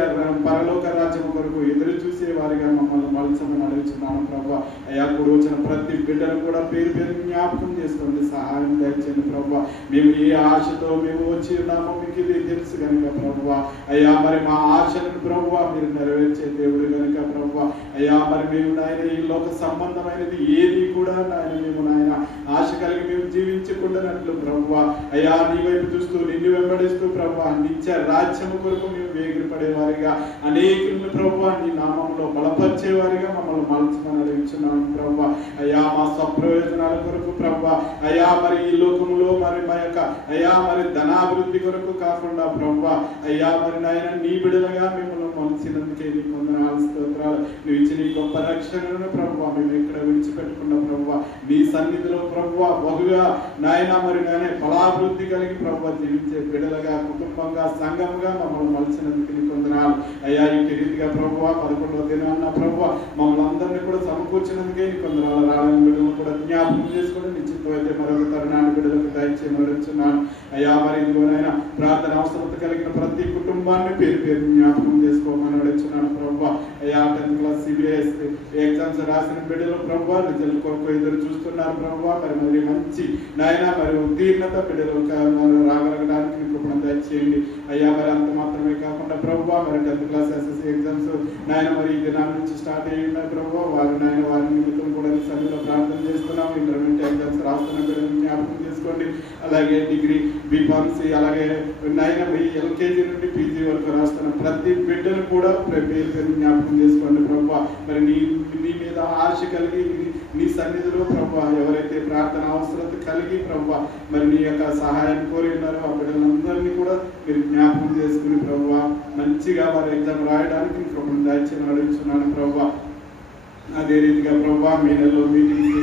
పరలోక రాజ్యం కొరకు ఎదురు చూసే వారిగా మమ్మల్ని మలచమని అడుగుతున్నాము ప్రభా అయ్యా కూడి వచ్చిన ప్రతి బిడ్డను కూడా పేరు పేరు జ్ఞాపకం చేసుకోండి, సహాయం దయచేయండి ప్రభా. మేము ఏ ఆశతో మేము వచ్చి ఉన్నామో మీకు ఇది తెలుసు కనుక ప్రభా అయ్యా మరి మా ఆశలను ప్రభా మీరు నెరవేర్చే దేవుడు కనుక ప్రభా అయ్యా మరి మేము నాయన ఈ లోక సంబంధమైనది ఏది కూడా నాయన మేము నాయన ఆశ కలిగి మేము జీవించకుండానట్లు ప్రభా అయ్యా నీ వైపు చూస్తూ నిన్ను వెంబడిస్తూ ప్రభా నిత్య రాజ్యము కొరకు మేము వేగిరపడేవారిగా అనేకులను ప్రభా నీ నామంలో బలపరిచేవారిగా మమ్మల్ని మలచమని అడుగుతున్నాను ప్రభా అయ్యా మా స్వప్రయోజనాల కొరకు ప్రభా అయ్యా మరి ఈ లోకంలో మరి మా యొక్క అయ్యా మరి ధనాభివృద్ధి కొరకు కాకుండా ప్రభా అయ్యా మరి నాయన నీ బిడ్డలుగా మిమ్మల్ని మలిచినందుకే నీ వందనాలు స్తోత్రాలు. నువ్వు ఇచ్చిన నీ గొప్ప రక్షణను ప్రభా మేము ఇక్కడ విడిచిపెట్టుకున్న ప్రభా నీ సన్నిధిలో ప్రభా బహుగా నాయన మరి నాయన ఫలాభివృద్ధి కలిగి ప్రభా జీవించే బిడ్డలుగా కుటుంబంగా సంఘంగా మమ్మల్ని మలిచినందుకు నీ వందనాలు అయ్యా. ఇంటి రీతిగా ప్రభా 11వ దినాన్న ప్రభా మమ్మల్ని అందరినీ కూడా సమకూర్చినందుకే నీ వందనాలు. రావడానికి బిడ్డలను కూడా జ్ఞాపకం చేసుకొని నిశ్చితమైతే మరొక తరుణాన్ని బిడ్డలకు దయచేయమడుచున్నాను అయ్యా. మరి ఇదిగోనైనా ప్రార్థన అవసరత కలిగిన ప్రతి కుటుంబాన్ని పేరు పేరు జ్ఞాపకం చేసుకోమని అడుగుతున్నాను ప్రభా అయ్యా. 10th క్లాస్ సిబిఎస్ ఎగ్జామ్స్ రాసిన బిడ్డలు ప్రభా రిజల్ట్ కొరకు ఎదురు చూస్తున్నారు ప్రభా మరి మంచి నాయన మరి ఉత్తీర్ణత బిడ్డలు రాగలగడానికి కృపణ దయచేయండి అయ్యా. మరి అంత మాత్రమే కాకుండా ప్రభా మరి 10th క్లాస్ ఎస్ఎస్సి ఎగ్జామ్స్ నాయన మరి ఈ దినాల నుంచి స్టార్ట్ అయ్యి ఉన్నాయి ప్రభా వారి నిమిత్తం కూడా సన్నిధిలో ప్రార్థన చేస్తున్నాం. ఇంటర్మీడియట్ ఎగ్జామ్స్ రాస్తున్న బిడ్డలు జ్ఞాపకం చేసుకోండి. అలాగే డిగ్రీ బీఫార్మసీ అలాగే నాయన ఎల్కేజీ నుండి పీజీ వరకు రాస్తున్న ప్రతి బిడ్డను కూడా పేరు జ్ఞాపకం చేసుకోండి ప్రభా. మరి నీ మీద ఆశ కలిగి నీ సన్నిధిలో ప్రభా ఎవరైతే ప్రార్థన అవసరత కలిగి ప్రభా మరి నీ యొక్క సహాయాన్ని కోరి ఉన్నారో ఆ బిడ్డలందరినీ కూడా మీరు జ్ఞాపకం చేసుకుని ప్రభా మంచిగా వారి ఎగ్జామ్ రాయడానికి కృపణ దయచేయమని అడుగుతున్నాను ప్రభా. అదే రీతిగా ప్రభా మీ నెలలో మీటింగ్స్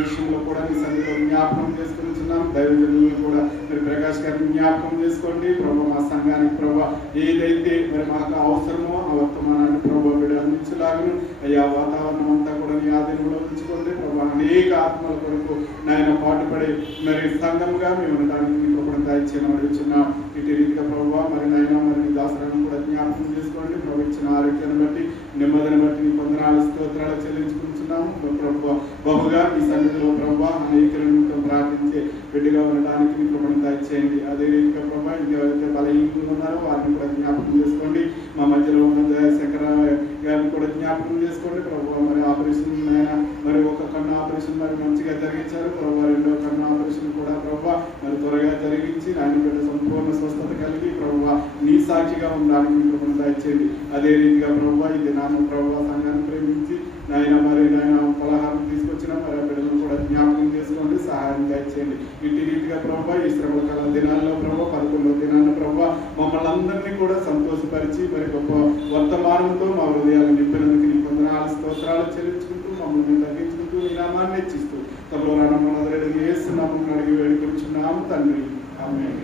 విషయంలో కూడా మీ సన్నిధిలో జ్ఞాపకం చేసుకుంటున్నాం. దైవజనులను కూడా మీరు ప్రకాష్ గారిని జ్ఞాపకం చేసుకోండి ప్రభా. మా సంఘానికి ప్రభా ఏదైతే మరి మాకు అవసరమో ఆ వర్తమానాన్ని ప్రభా బిడ్డ అందించలాగను అయ్యా. వాతావరణం అంతా కూడా నీ ఆధీనంలో ఉంచుకోండి ప్రభా. అనేక ఆత్మల కొరకు నాయన పాటుపడే మరి సంఘంగా మేము ఉండడానికి మీకు కూడా దయచేయమని అడుగుతున్నాం. ఇటు రీతిగా ప్రభా మరి నాయన మరి దాసరాన్ని కూడా జ్ఞాపకం చేసుకోండి ప్రభు. ఇచ్చిన ఆరోగ్యాన్ని బట్టి నెమ్మదిని బట్టి నీ వందనాలు స్తోత్రాలు చెల్లించుకుంటున్నాము ప్రభు. బహుగా ఈ సన్నిధిలో ప్రభు అనేకుల నిమిత్తం ప్రార్థించే బిడ్డగా ఉండడానికి నీ కృపణ దయచేయండి. అదే రీతిగా ప్రభు ఎవరైతే బలహీనులు ఉన్నారో వారిని కూడా జ్ఞాపకం చేసుకోండి. మా మధ్యలో ఉన్న శంకర గారిని కూడా జ్ఞాపకం చేసుకోండి ప్రభు. మరి ఆపరేషన్ మరి ఒక కన్ను ఆపరేషన్ మరి మంచిగా జరిగించారు ప్రభు. రెండో కన్ను ఆపరేషన్ కూడా ప్రభు మరి త్వరగా జరిగించి ఆయన బిడ్డ సంపూర్ణ స్వస్థత కలిగి ప్రభు నీ సాక్షిగా ఉండడానికి నీ కృపణ దయచేయండి. అదే రీతిగా ప్రభు ఇది నాన్న ప్రభు సంఘాన్ని ప్రేమించి నాయన మరి నాయన పలహారం తీసుకొచ్చిన మరి ఆ బిడ్డలను కూడా జ్ఞాపకం చేసుకోండి, సహాయం దయచేయండి. ఇటు రీతిగా ప్రభు ఈ శ్రమల కాల దినాల్లో ప్రభు 11వ దినాన్న ప్రభు మమ్మల్ని అందరినీ కూడా సంతోషపరిచి మరి గొప్ప వర్తమానంతో మా హృదయాలు నింపినందుకు నీ వందనాలు స్తోత్రాలు చెల్లించుకుంటూ మమ్మల్ని తగ్గించుకుంటూ నీ నామాన్ని హెచ్చిస్తూ తమలో రానమ్మని యేసు నామమున అడిగి వేడుకొనుచున్నాము తండ్రి. ఆమేన్.